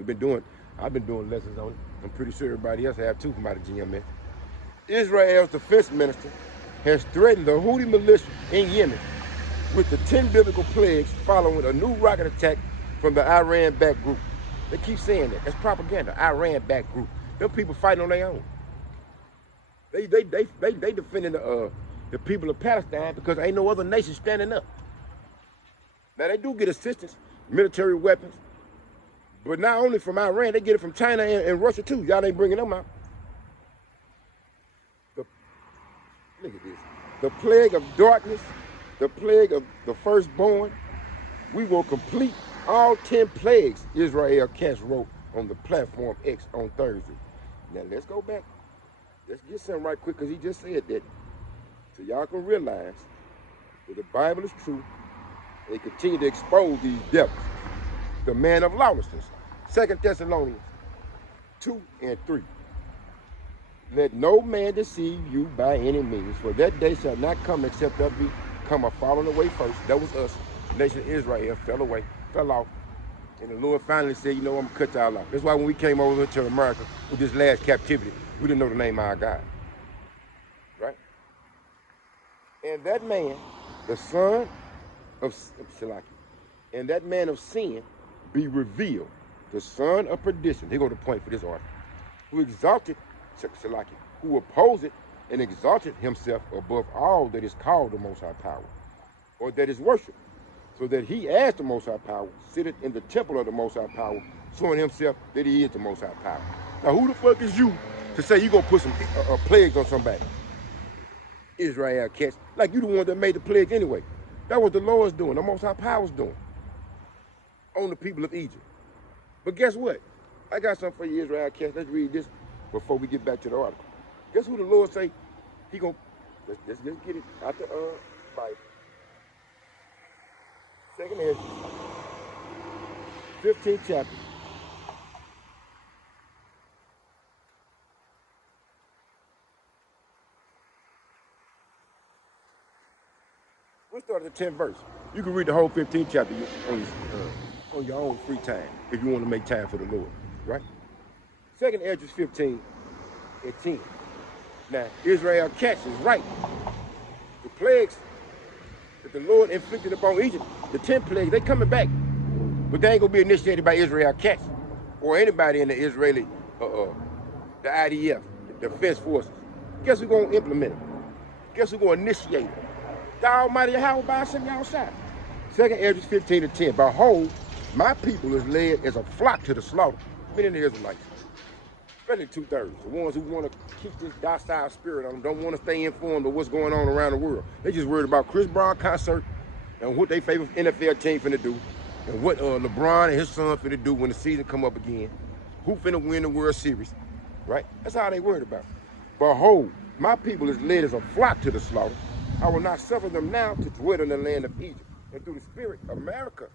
I've been doing lessons on it. I'm pretty sure everybody else have too from out of GMS. Israel's defense minister has threatened the Houthi militia in Yemen with the 10 biblical plagues following a new rocket attack from the Iran-backed group. They keep saying that. That's propaganda. Iran-backed group. Them people fighting on their own. They defending the people of Palestine because ain't no other nation standing up. Now they do get assistance, military weapons, but not only from Iran, they get it from China and Russia too. Y'all ain't bringing them out. Look at this. The plague of darkness, the plague of the firstborn. We will complete all 10 plagues, Israel Katz wrote on the platform X on Thursday. Now let's go back. Let's get something right quick because he just said that. So y'all can realize that the Bible is true. They continue to expose these devils. The man of lawlessness. 2 Thessalonians 2 and 3. Let no man deceive you by any means, for that day shall not come except there become a falling away first. That was us. The nation of Israel fell off. And the Lord finally said, you know, I'm going to cut y'all off. That's why when we came over to America with this last captivity, we didn't know the name of our God. Right? And that man, the son of Shalaki, and that man of sin be revealed, the son of perdition. Here go the point for this article. Who exalted Shalaki, who opposed and exalted himself above all that is called the Most High Power, or that is worshipped, so that he, as the Most High Power, sitteth in the temple of the Most High Power, showing himself that he is the Most High Power. Now, who the fuck is you to say you gonna put some plagues on somebody? Israel Katz, like you the one that made the plagues anyway. That was the Lord's doing, the Most High Power's doing on the people of Egypt. But guess what? I got something for you, Israel Katz. Let's read this before we get back to the article. Guess who the Lord say he gonna, let's get it out the Bible. 2nd Ezra, 15th chapter. We'll start at the 10th verse. You can read the whole 15th chapter on your own free time if you want to make time for the Lord, right? 2nd Ezra 15 and 10. Now, Israel Katz is right. The plagues that the Lord inflicted upon Egypt, the 10 plagues, they coming back. But they ain't going to be initiated by Israel Katz or anybody in the Israeli, the IDF, the defense forces. Guess who's going to implement it? Guess who's going to initiate it? The Almighty Yahweh by sitting outside. 2nd Ezra 15 and 10. Behold, my people is led as a flock to the slaughter. Many of the Israelites, especially 2/3, the ones who want to keep this docile spirit on them, don't want to stay informed of what's going on around the world. They just worried about Chris Brown concert and what they favorite NFL team finna do, and what LeBron and his son finna do when the season come up again. Who finna win the World Series, right? That's all they worried about. Behold, my people is led as a flock to the slaughter. I will not suffer them now to dwell in the land of Egypt. And through the Spirit, America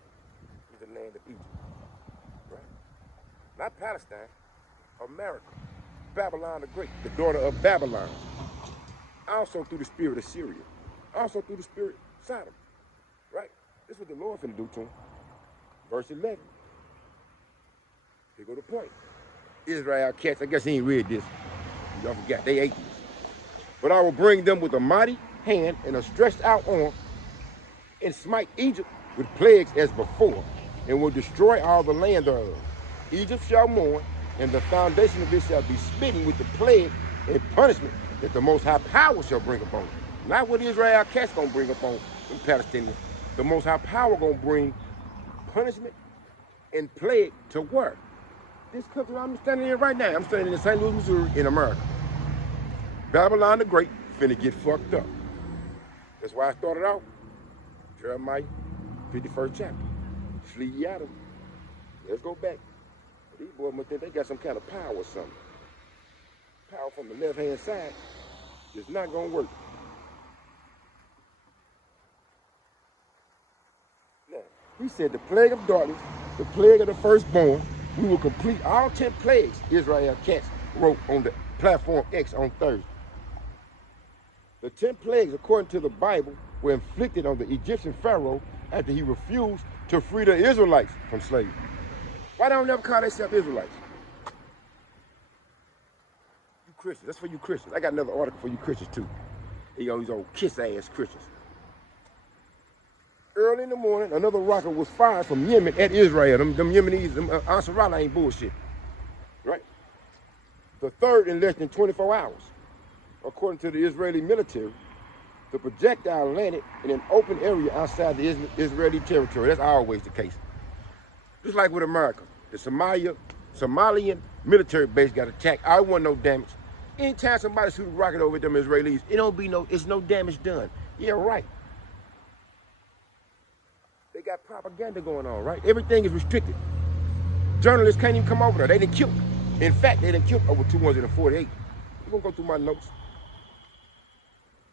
is the land of Egypt, right? Not Palestine, America. Babylon the Great, the daughter of Babylon. Also through the Spirit of Syria. Also through the Spirit of Sodom, right? This is what the Lord finna do to him. Verse 11. Here go the point. Israel Katz, I guess he ain't read this. Y'all forgot, they atheists. But I will bring them with a mighty hand and a stretched out arm and smite Egypt with plagues as before, and will destroy all the land thereof. Egypt shall mourn, and the foundation of it shall be smitten with the plague and punishment that the Most High Power shall bring upon it. Not what Israel Katz gonna bring upon the Palestinians. The Most High Power gonna bring punishment and plague to where? This country I'm standing in right now. I'm standing in St. Louis, Missouri, in America. Babylon the Great finna get fucked up. That's why I started out. Jeremiah 51st chapter. Flee ye out of them. Let's go back. These boys must think they got some kind of power or something. Power from the left-hand side is not gonna work. He said the plague of darkness, the plague of the firstborn, we will complete all 10 plagues, Israel Katz wrote on the platform X on Thursday. The 10 plagues, according to the Bible, were inflicted on the Egyptian Pharaoh after he refused to free the Israelites from slavery. Why don't they ever call themselves Israelites? You Christians, that's for you Christians. I got another article for you Christians too. These old kiss-ass Christians. Early in the morning, another rocket was fired from Yemen at Israel. Them Yemenis, them Ansarallah ain't bullshit, right? The third in less than 24 hours. According to the Israeli military, the projectile landed in an open area outside the Israeli territory. That's always the case. Just like with America, the Somalian military base got attacked. I wasn't no damage. Anytime somebody shoot a rocket over at them Israelis, it's no damage done. Yeah, right. They got propaganda going on, right? Everything is restricted. Journalists can't even come over there. They done killed. In fact, they done killed over 248. We're gonna go through my notes.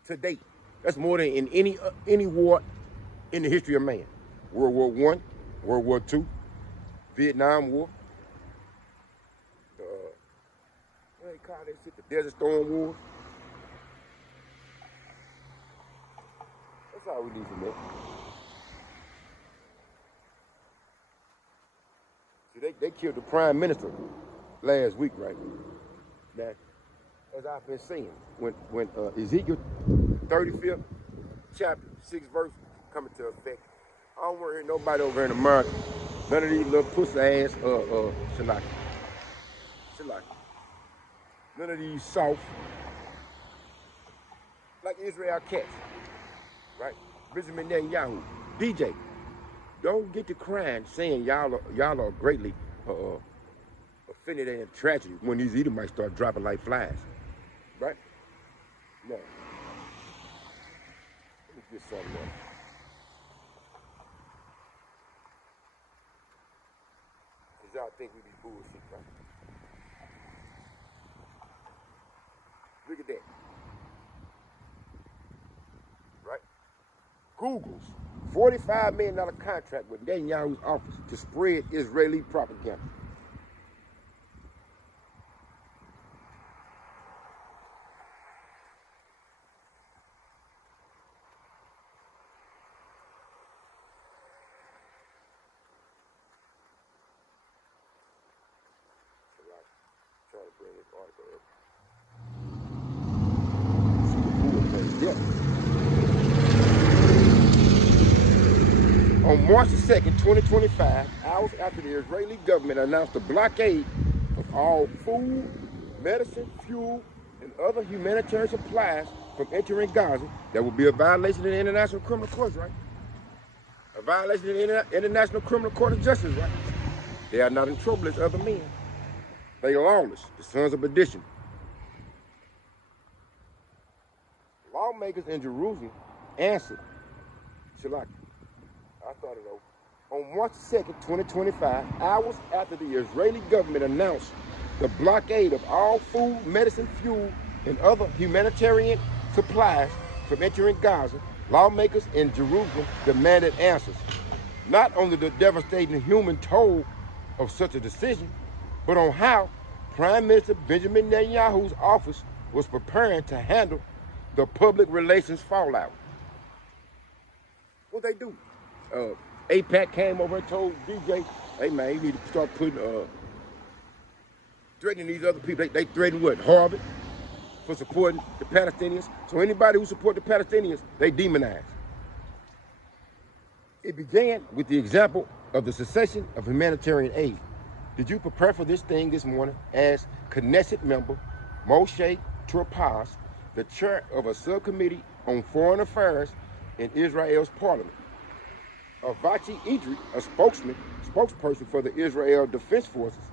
To date, that's more than in any war in the history of man. World War I, World War II, Vietnam War. What they call that shit? The Desert Storm War. That's all we need from that. See, they killed the prime minister last week, right? Now, as I've been saying, when Ezekiel 35th chapter 6 verse coming to effect, I don't want to hear nobody over here in America, none of these little pussy ass Shalaki. None of these soft, like Israel Katz, right? Benjamin Netanyahu, DJ. Don't get to crying saying y'all are greatly offended and tragedy when these Edomites start dropping like flies, right? No. Let me get something else. Cause y'all think we be bullshit, right? Look at that. Right? Google's $45 million contract with Netanyahu's office to spread Israeli propaganda. Trying to bring this article up. On March 2nd, 2025, hours after the Israeli government announced a blockade of all food, medicine, fuel, and other humanitarian supplies from entering Gaza, that would be a violation of the International Criminal Court, right? A violation of the International Criminal Court of Justice, right? They are not in trouble as other men. They are lawless, the sons of perdition. Lawmakers in Jerusalem answered, Shalak, I thought it over. On March 2nd, 2025, hours after the Israeli government announced the blockade of all food, medicine, fuel, and other humanitarian supplies from entering Gaza, lawmakers in Jerusalem demanded answers, not on the devastating human toll of such a decision, but on how Prime Minister Benjamin Netanyahu's office was preparing to handle the public relations fallout. What they do? APAC came over and told DJ, hey man, you need to start putting, threatening these other people. They threatened what? Harvard for supporting the Palestinians. So anybody who support the Palestinians, they demonize. It began with the example of the cessation of humanitarian aid. Did you prepare for this thing this morning? As Knesset member Moshe Tropaz, the chair of a subcommittee on foreign affairs in Israel's parliament. Avachi Idri, a spokesperson for the Israel Defense Forces,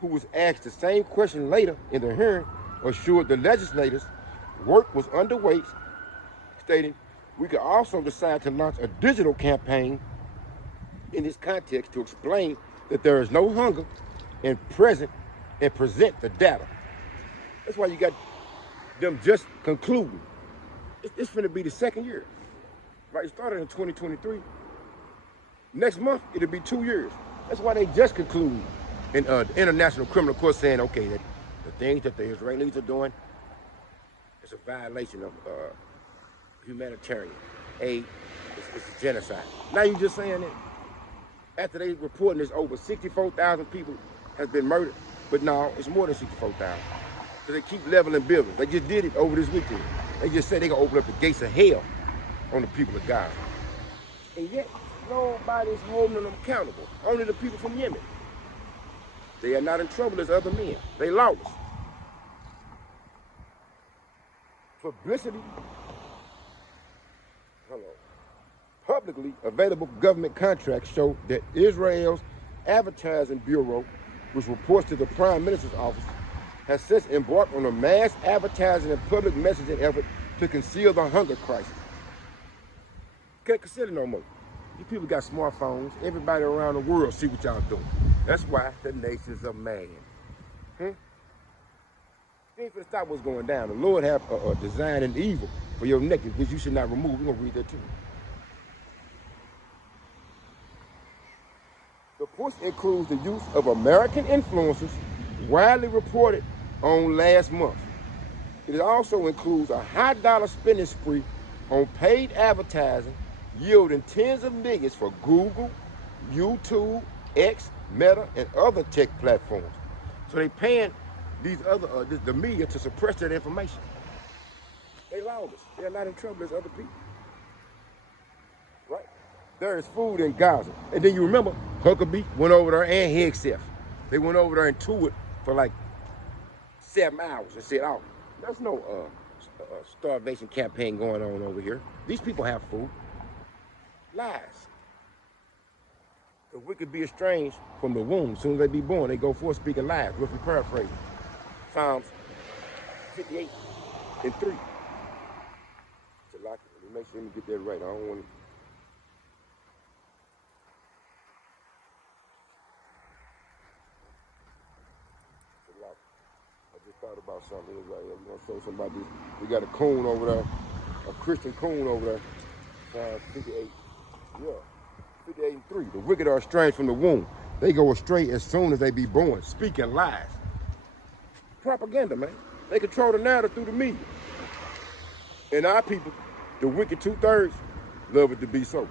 who was asked the same question later in the hearing, assured the legislators work was underway, stating, we could also decide to launch a digital campaign in this context to explain that there is no hunger and present the data. That's why you got them just concluding. It's going to be the second year. Right? It started in 2023. Next month, it'll be 2 years. That's why they just concluded in the International Criminal Court saying, okay, that the things that the Israelis are doing is a violation of humanitarian aid. It's a genocide. Now you're just saying that after they reporting this, over 64,000 people has been murdered, but no, it's more than 64,000. So they keep leveling buildings. They just did it over this weekend. They just said they're gonna open up the gates of hell on the people of Gaza. And yet, nobody's holding them accountable. Only the people from Yemen. They are not in trouble as other men. They lawless. Publicity. Hello. Publicly available government contracts show that Israel's Advertising Bureau, which reports to the Prime Minister's office, has since embarked on a mass advertising and public messaging effort to conceal the hunger crisis. Can't consider no more. You people got smartphones. Everybody around the world see what y'all doing. That's why the nations are mad. You ain't finna stop what's going down. The Lord have a design and evil for your neck, which you should not remove. We're gonna read that too. The push includes the use of American influencers widely reported on last month. It also includes a high-dollar spending spree on paid advertising, yielding tens of millions for Google, YouTube, X, Meta, and other tech platforms. So they paying these other the media to suppress that information. They lawless. They're not in trouble as other people. Right? There is food in Gaza. And then you remember Huckabee went over there and Hegseth. They went over there and toured for like 7 hours and said, oh, there's no starvation campaign going on over here. These people have food. Lies. The wicked be estranged from the womb. As soon as they be born, they go forth speaking lies. Roughly paraphrasing. Psalms 58 and 3. So like, let me make sure you get that right. I don't want to. I just thought about something. We're gonna show somebody this. We got a coon over there, a Christian coon over there. Psalms 58. Yeah. 58 and 3. The wicked are estranged from the womb. They go astray as soon as they be born, speaking lies. Propaganda, man. They control the narrative through the media. And our people, the wicked 2/3, love it to be so.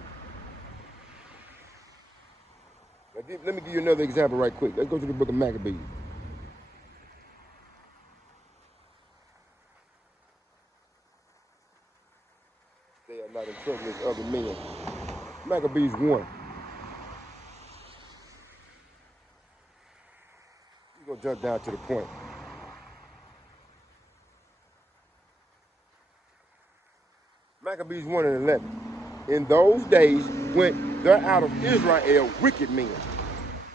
Now, let me give you another example right quick. Let's go to the book of Maccabees. They are not in trouble as other men. Maccabees 1. We're going to jump down to the point. Maccabees 1 and 11. In those days went there out of Israel wicked men,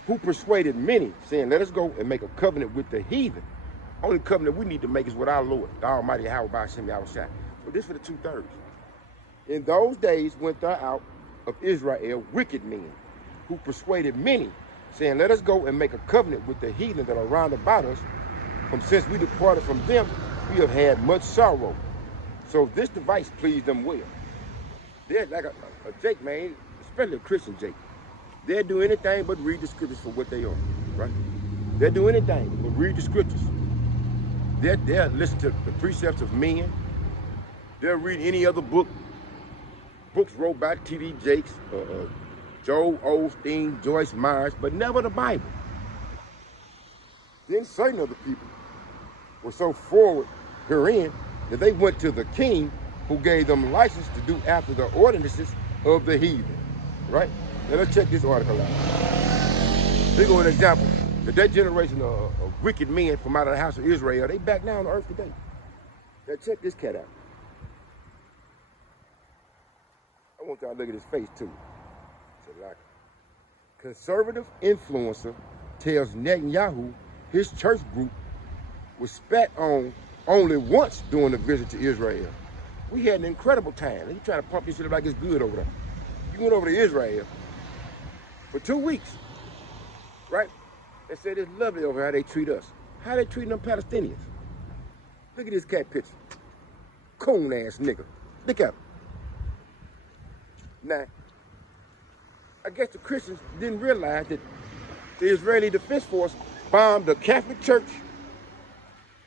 who persuaded many, saying, let us go and make a covenant with the heathen. Only covenant we need to make is with our Lord, the Almighty Yahweh B'Shem Yahushua. But this for the 2/3. In those days went there out of Israel wicked men, who persuaded many, saying, let us go and make a covenant with the heathen that are round about us. Since we departed from them, we have had much sorrow. So this device pleased them well. They're like a Jake, man, especially a Christian Jake. They'll do anything but read the scriptures for what they are, right? They'll do anything but read the scriptures. They'll listen to the precepts of men. They'll read any other books wrote by T.D. Jakes, Joel Osteen, Joyce Myers, but never the Bible. Then certain other people were so forward herein that they went to the king, who gave them license to do after the ordinances of the heathen, right? Now let's check this article out. Here go an example. That generation of wicked men from out of the house of Israel, they back down on earth today. Now check this cat out. I want y'all to look at his face too. Conservative influencer tells Netanyahu his church group was spat on only once during a visit to Israel. We had an incredible time. He trying to pump this shit up like it's good over there. You went over to Israel for 2 weeks, right? They said it's lovely over how they treat us. How they treating them Palestinians? Look at this cat picture. Coon ass nigga. Look at him. Now, I guess the Christians didn't realize that the Israeli Defense Force bombed the Catholic Church,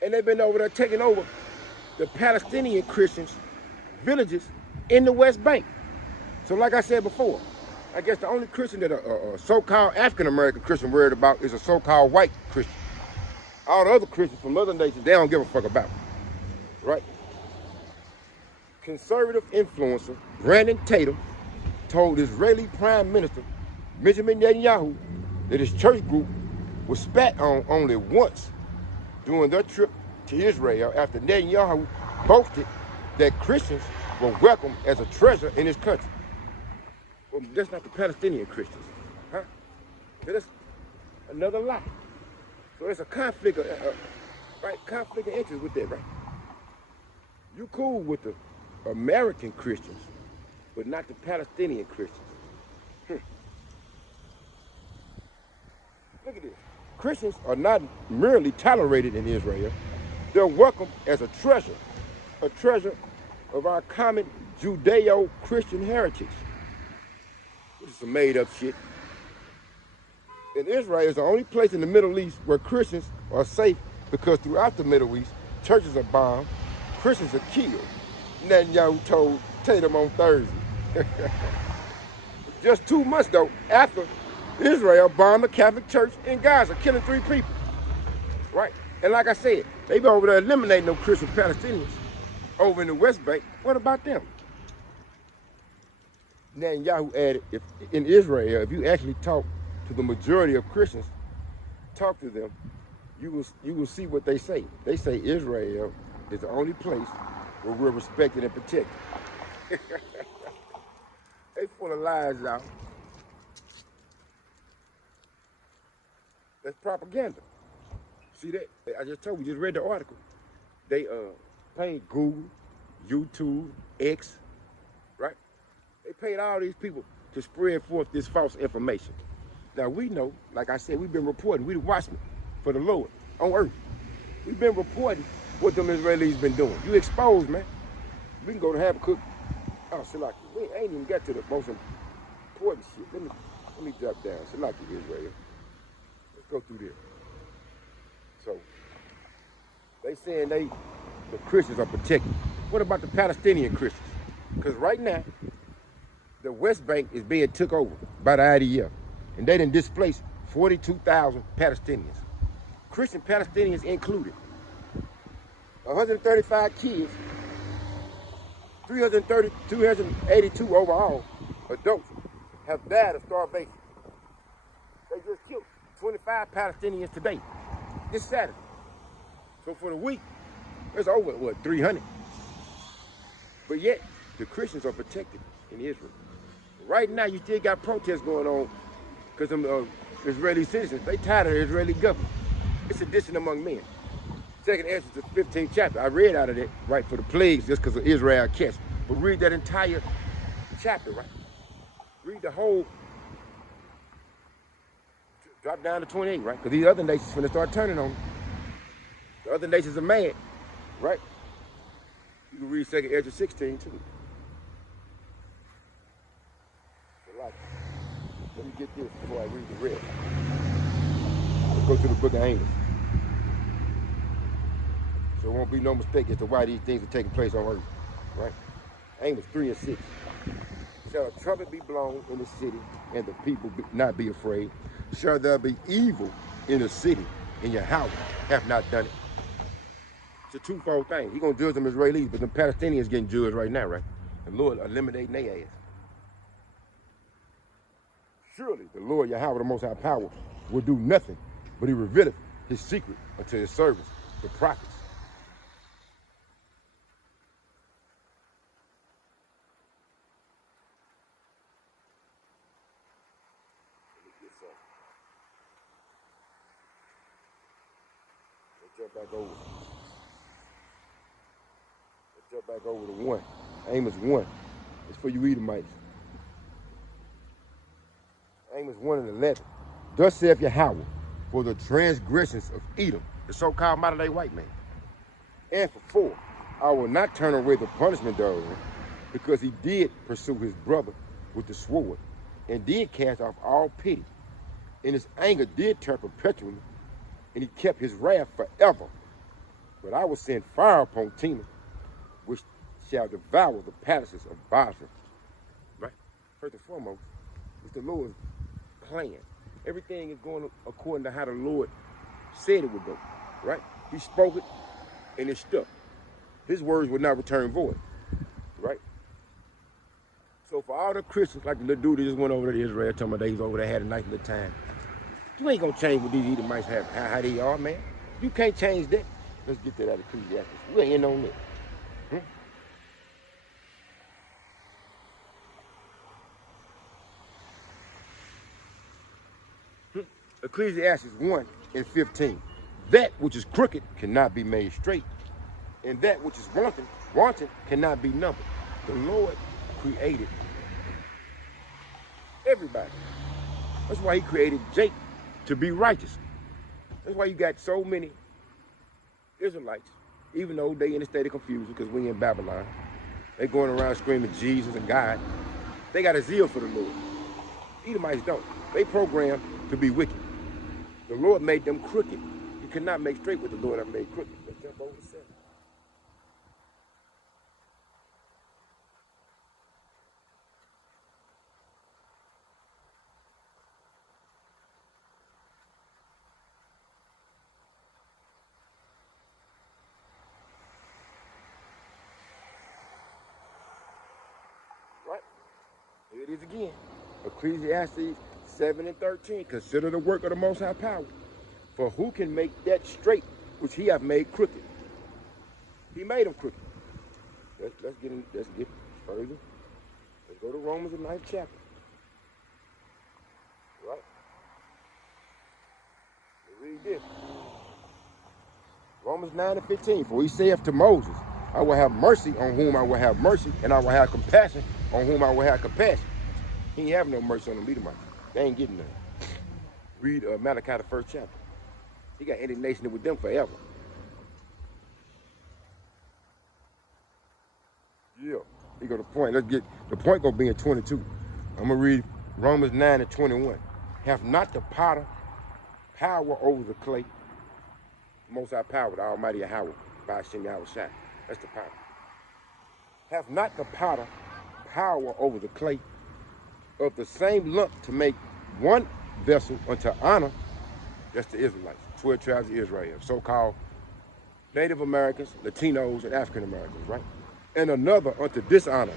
and they've been over there taking over the Palestinian Christians' villages in the West Bank. So like I said before, I guess the only Christian that a so-called African-American Christian worried about is a so-called white Christian. All the other Christians from other nations, they don't give a fuck about, right? Conservative influencer Brandon Tatum told Israeli Prime Minister Benjamin Netanyahu that his church group was spat on only once during their trip to Israel after Netanyahu boasted that Christians were welcome as a treasure in his country. Well, that's not the Palestinian Christians, huh? That's another lie. So it's a conflict, right? Conflict of interest with that, right? You cool with the American Christians, but not the Palestinian Christians. Look at this. Christians are not merely tolerated in Israel. They're welcomed as a treasure of our common Judeo-Christian heritage. This is some made-up shit. And Israel is the only place in the Middle East where Christians are safe because throughout the Middle East, churches are bombed, Christians are killed. Netanyahu told Tatum on Thursday. Just 2 months, though, after Israel bombed the Catholic Church in Gaza, killing 3 people. Right? And like I said, they been over there eliminating those Christian Palestinians over in the West Bank. What about them? Netanyahu added, if in Israel, if you actually talk to the majority of Christians, talk to them, you will see what they say. They say Israel is the only place where we're respected and protected. They full of lies, y'all. That's propaganda. See that? I just told you, just read the article. They paid Google, YouTube, X, right? They paid all these people to spread forth this false information. Now we know, like I said, we've been reporting. We the watchmen for the Lord on earth. We've been reporting what them Israelis been doing. You exposed, man. We can go to Habakkuk. Oh, Salaki, we ain't even got to the most important shit. Let me drop down. Salaki, Israel. Let's go through this. So, they saying the Christians are protected. What about the Palestinian Christians? Because right now, the West Bank is being took over by the IDF. And they done displaced 42,000 Palestinians. Christian Palestinians included. 135 kids, 282 overall adults have died of starvation. They just killed 25 Palestinians today, this Saturday. So for the week, there's over, what, 300? But yet, the Christians are protected in Israel. Right now, you still got protests going on because some Israeli citizens, they tired of the Israeli government. It's sedition among men. Second Ezra, the 15th chapter. I read out of that, right, for the plagues just because of Israel catch. But read that entire chapter, right? Read the whole, drop down to 28, right? Because these other nations finna start turning on them. The other nations are mad, right? You can read 2nd Ezra 16 too. Let me get this before I read the rest. Let's go to the book of Amos. So it won't be no mistake as to why these things are taking place on earth, right? Amos 3 and 6. Shall a trumpet be blown in the city, and the people not be afraid? Shall there be evil in the city, and your house have not done it? It's a twofold thing. He's going to judge them Israelis, but the Palestinians getting judged right now, right? The Lord eliminating their ass. Surely the Lord Yahweh, the Most High Power, will do nothing, but he revealeth his secret unto his servants, the prophets. Let's jump back over. Let's jump back over to 1. Amos 1. It's for you Edomites. Amos 1 and 11. Thus saith Yahweh, for the transgressions of Edom, the so-called modern-day white man. And for 4, I will not turn away the punishment thereof, because he did pursue his brother with the sword, and did cast off all pity. And his anger did turn perpetually, and he kept his wrath forever. But I will send fire upon Timon, which shall devour the palaces of Basra. Right? First and foremost, it's the Lord's plan. Everything is going according to how the Lord said it would go. Right? He spoke it, and it stuck. His words would not return void. Right? So for all the Christians, like the little dude that just went over to Israel, talking about they was over there, had a nice little time. You ain't gonna change what these Edomites have, how they are, man. You can't change that. Let's get to that Ecclesiastes. We ain't in on that. Ecclesiastes 1 and 15. That which is crooked cannot be made straight, and that which is wanton cannot be numbered. The Lord created everybody. That's why he created Jake to be righteous. That's why you got so many Israelites, even though they in a state of confusion because we in Babylon. They going around screaming Jesus and God. They got a zeal for the Lord. Edomites don't. They programmed to be wicked. The Lord made them crooked. You cannot make straight what the Lord have made crooked. Let's jump over to 7. Right? Here it is again. Ecclesiastes 7 and 13. Consider the work of the Most High Power. For who can make that straight which he hath made crooked? He made them crooked. Let's get further. Let's go to Romans the 9th chapter. Right? Read this. Romans 9 and 15. For he saith to Moses, I will have mercy on whom I will have mercy, and I will have compassion on whom I will have compassion. He ain't have no mercy on the Edomites. They ain't getting none. Read Malachi the 1st chapter. He got indignation with them forever. Yeah. He go to the point. Let's get the point gonna be in 22. I'm gonna read Romans 9 and 21. Have not the potter power over the clay? Most High power, the Almighty Yahweh, by Hashem Yahweh Shai. That's the power. Have not the potter power over the clay of the same lump to make one vessel unto honor? That's the Israelites, 12 tribes of Israel, so-called Native Americans, Latinos, and African Americans, right? And another unto dishonor.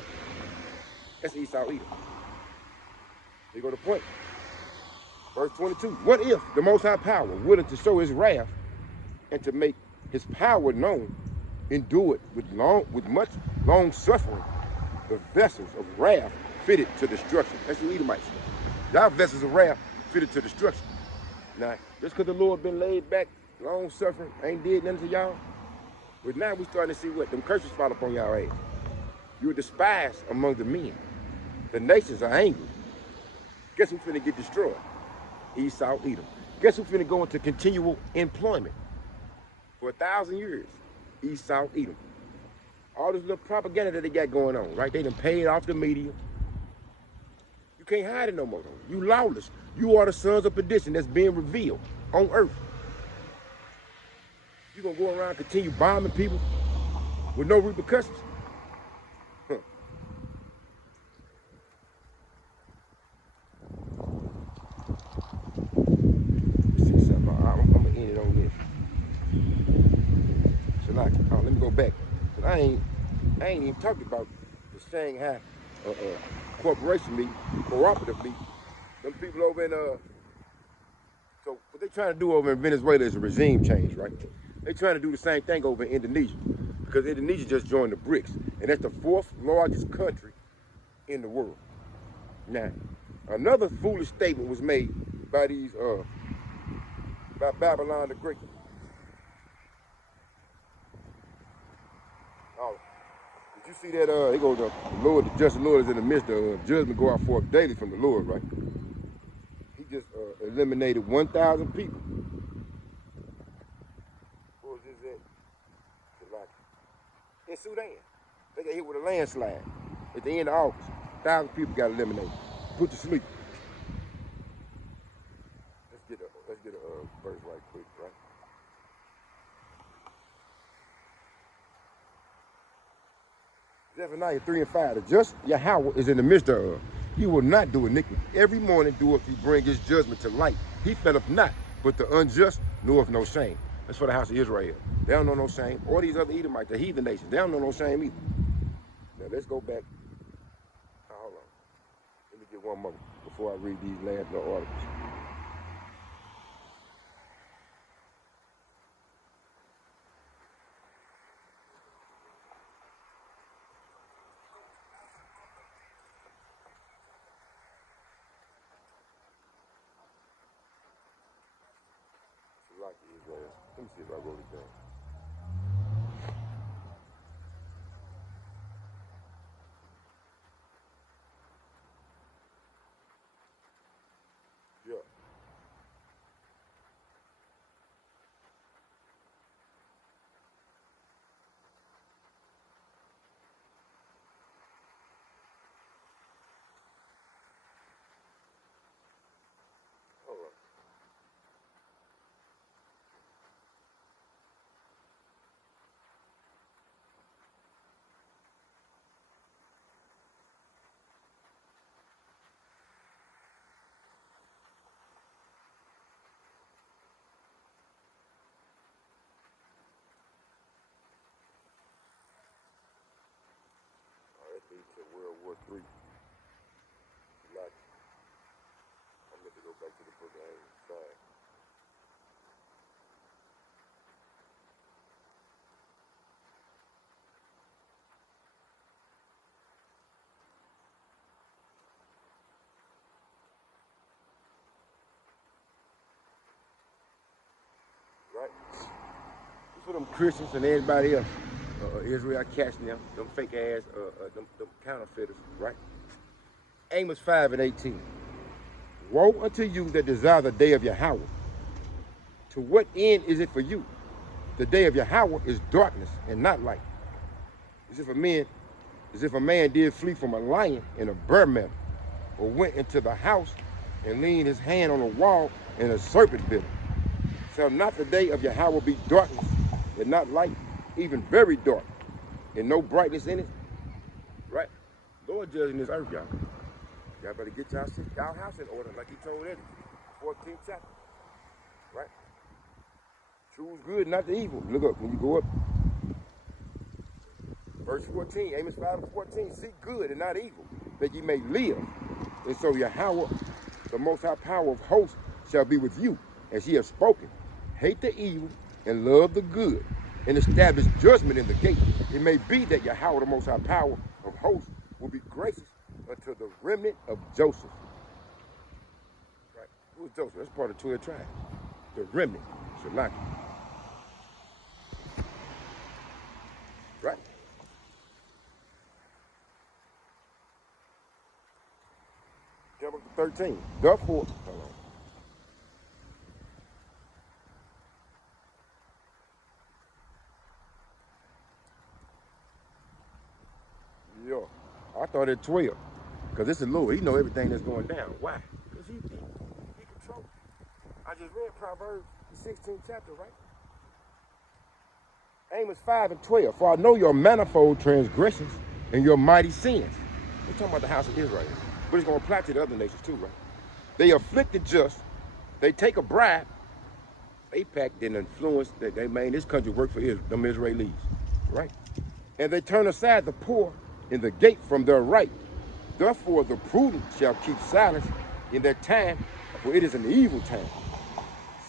That's Esau Edom. They go to the point. Verse 22. What if the Most High Power, willing to show his wrath and to make his power known, endure it with much long suffering, the vessels of wrath fitted to destruction? That's the Edomites. Y'all vessels of wrath fitted to destruction. Now, just because the Lord been laid back, long suffering, ain't did nothing to y'all, but now we starting to see what? Them curses fall upon y'all ass. You're despised among the men. The nations are angry. Guess who's finna get destroyed? Esau, Edom. Guess who's finna go into continual employment for 1,000 years? Esau, Edom. All this little propaganda that they got going on, right? They done paid off the media. You can't hide it no more. You lawless. You are the sons of perdition that's being revealed on earth. You gonna go around and continue bombing people with no repercussions? Huh. Let's see something. I'm gonna end it on this. So like, let me go back. I ain't even talking about the Shanghai corporation meeting, cooperative meeting. Them people over in so what they trying to do over in Venezuela is a regime change, right? They trying to do the same thing over in Indonesia, because Indonesia just joined the BRICS, and that's the 4th largest country in the world. Now, another foolish statement was made by these by Babylon the Great. Oh, did you see that? They go the Lord, the just Lord is in the midst of judgment go out forth daily from the Lord, right? He just eliminated 1,000 people. What was this at? In Sudan. They got hit with a landslide at the end of August. 1,000 people got eliminated, put to sleep. Zephaniah 3 and 5. The just Yahweh is in the midst thereof. He will not do iniquity. Every morning doeth he bring his judgment to light. He faileth not, but the unjust knoweth no shame. That's for the house of Israel. They don't know no shame. Or these other Edomites, the heathen nations, they don't know no shame either. Now let's go back. Hold on. Let me get one more before I read these last little articles. Like Israel. Let me see if I wrote it down. Yeah. All right. That leads to World War III. Like, I'm going to go back to the book of Amos 5. Right? This for them Christians and everybody else. Israel catching them fake ass, them counterfeiters, right? Amos 5 and 18. Woe unto you that desire the day of Yahweh. To what end is it for you? The day of Yahweh is darkness and not light. As if a man did flee from a lion and a bear meadow, or went into the house and leaned his hand on a wall and a serpent bit him. Shall not the day of Yahweh be darkness and not light, even very dark, and no brightness in it? Right? Lord judging this earth, y'all. Y'all better get y'all house in order, like he told Eddie, 14th chapter. Right? Choose good, not the evil. Look up when you go up. Verse 14, Amos 5 and 14, seek good and not evil, that ye may live. And so Yahweh, the most high power of hosts, shall be with you, as he has spoken. Hate the evil and love the good, and establish judgment in the gate. It may be that Yahweh, the most high power of hosts, will be gracious unto the remnant of Joseph. Right? Who is Joseph? That's part of the 12 tribes. The remnant, Shalaki. Right? Jump up to 13. Therefore, hold on. Yeah, I thought at 12, because it's the Lord. He know everything that's going down. Why? Because he controls. I just read Proverbs, the 16th chapter, right? Amos 5 and 12. For I know your manifold transgressions and your mighty sins. We're talking about the house of Israel. But it's going to apply to the other nations too, right? They afflict the just. They take a bribe. AIPAC didn't influence that they made this country work for them Israelis, right? And they turn aside the poor in the gate from their right. Therefore the prudent shall keep silence in that time, for it is an evil time.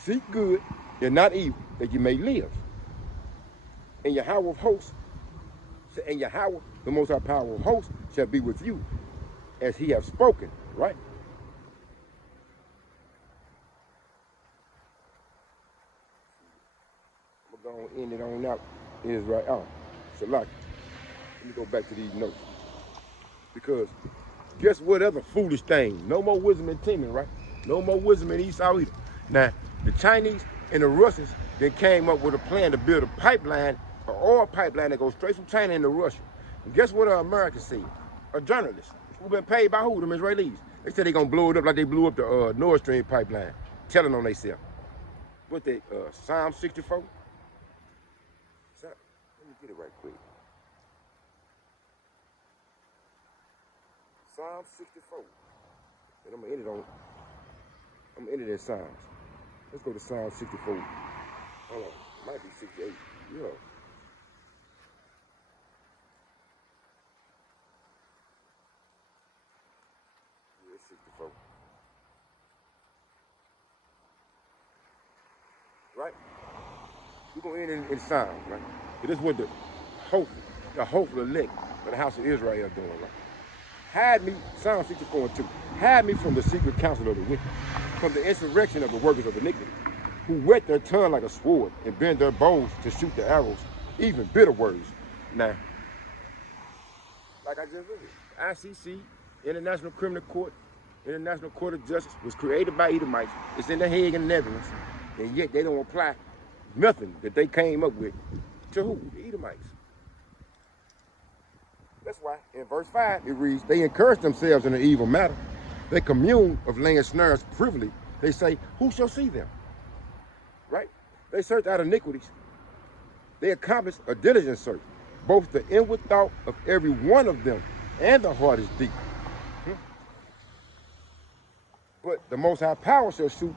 Seek good and not evil, that you may live. And Yahweh of hosts, and Yahweh, the most high power of hosts, shall be with you, as he has spoken, right? I'm going to end it on out. Israel. Oh, Shalaki. Let me go back to these notes. Because guess what other foolish thing? No more wisdom in Timon, right? No more wisdom in Esau either. Now, the Chinese and the Russians then came up with a plan to build a pipeline, an oil pipeline that goes straight from China into Russia. And guess what America said? A journalist who been paid by who? Them Israelis. They said they're going to blow it up like they blew up the Nord Stream pipeline, telling on themselves. What they, Psalm 64? Let me get it right quick. Psalm 64. And I'm gonna end it at Psalms. Let's go to Psalm 64. Hold on. It might be 68. Yeah. Yeah, it's 64. Right? We're gonna end in Psalms, right? But this is what the hopeful elect of the house of Israel are doing, right? Hide me, Psalm 64 and 2. Hide me from the secret counsel of the wicked, from the insurrection of the workers of iniquity, who whet their tongue like a sword and bend their bows to shoot the arrows, even bitter words. Now, like I just read, ICC, International Criminal Court, International Court of Justice, was created by Edomites. It's in the Hague and the Netherlands, and yet they don't apply nothing that they came up with to who? The Edomites. That's why in verse 5 it reads, they encourage themselves in an evil matter. They commune of laying snares privily. They say, who shall see them? Right? They search out iniquities. They accomplish a diligent search. Both the inward thought of every one of them and the heart is deep. But the Most High Power shall shoot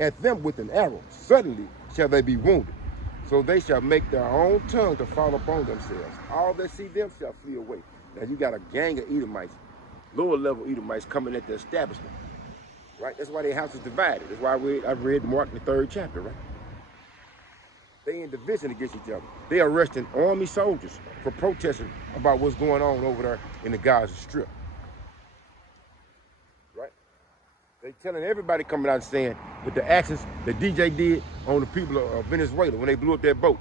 at them with an arrow. Suddenly shall they be wounded. So they shall make their own tongue to fall upon themselves. All that see them shall flee away. Now you got a gang of Edomites, lower level Edomites coming at the establishment. Right? That's why their house is divided. That's why I read Mark in the 3rd chapter, right? They in division against each other. They arresting army soldiers for protesting about what's going on over there in the Gaza Strip. Right? They telling everybody coming out and saying that the actions that DJ did on the people of Venezuela when they blew up their boat.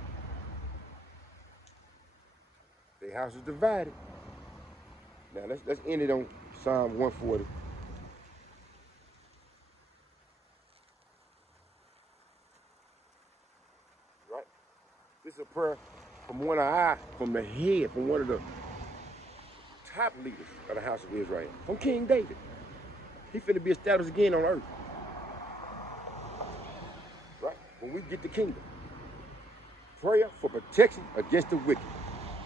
Their house is divided. Now let's end it on Psalm 140. Right? This is a prayer from one of the top leaders of the house of Israel, from King David. He finna be established again on earth. Right? When we get the kingdom. Prayer for protection against the wicked.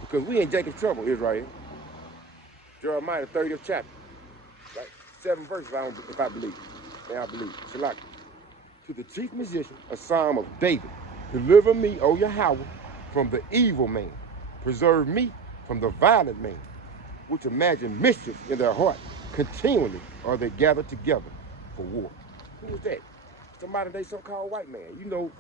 Because we in Jacob's trouble, Israel. Jeremiah, the 30th chapter. Right? 7 verses, if I believe. May I believe. Shalak. To the chief musician, a psalm of David. Deliver me, O Yahweh, from the evil man. Preserve me from the violent man, which imagine mischief in their heart. Continually are they gathered together for war. Who was that? Some modern day so-called white man. You know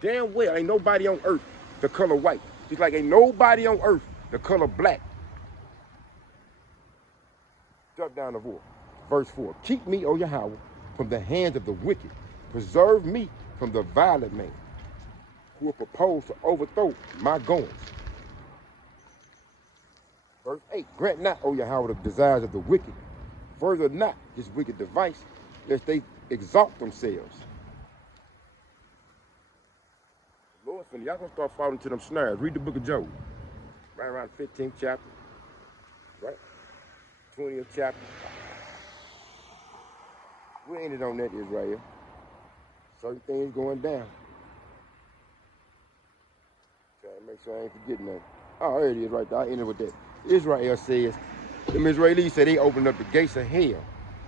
damn well ain't nobody on earth the color white. Just like ain't nobody on earth the color black. Drop down the war. Verse 4. Keep me, O Yahweh, from the hands of the wicked. Preserve me from the violent man, who will propose to overthrow my goings. Verse 8. Grant not, O Yahweh, the desires of the wicked. Further not his wicked device, lest they exalt themselves. Lord, y'all gonna start falling into them snares. Read the book of Job. Right around the 15th chapter. Right? 20th chapter. We ended on that, Israel. Certain things going down. Trying to make sure I ain't forgetting that. Oh, there it is right there. I ended with that. Israel says, the Israelis said they opened up the gates of hell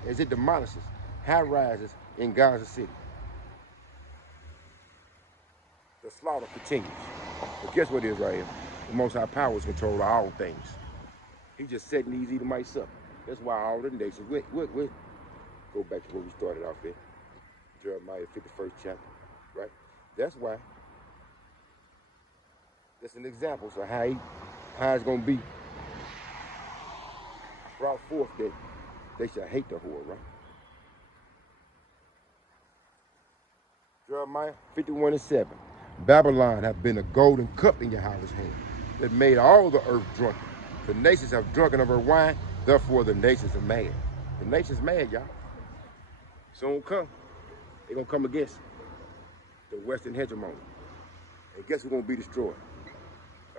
as it demolishes high rises in Gaza City. The slaughter continues. But guess what, Israel? The Most High Power is control of all things. He just setting these Edomites up. That's why all the nations, we go back to where we started off at. Jeremiah 51st chapter, right? That's why. That's an example of how it's going to be brought forth that they shall hate the whore, right? Jeremiah 51:7. Babylon hath been a golden cup in Yahweh's hand that made all the earth drunken. The nations have drunken of her wine, therefore the nations are mad. The nations mad, y'all. Soon come. They're going to come against the Western hegemony. And guess who's going to be destroyed?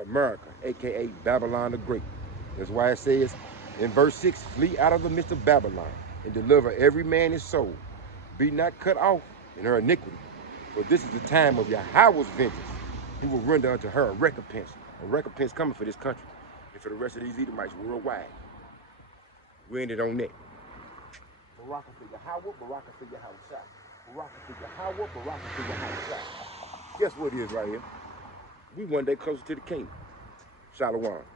America, a.k.a. Babylon the Great. That's why it says in verse 6, flee out of the midst of Babylon and deliver every man his soul. Be not cut off in her iniquity, for this is the time of Yahweh's vengeance. He will render unto her a recompense coming for this country and for the rest of these Edomites worldwide. We ended on that. Baraka for Yahweh, Baraka for Yahweh. Baraka for Yahweh, Baraka for Yahweh. Guess what it is right here? We one day closer to the king. Shalom.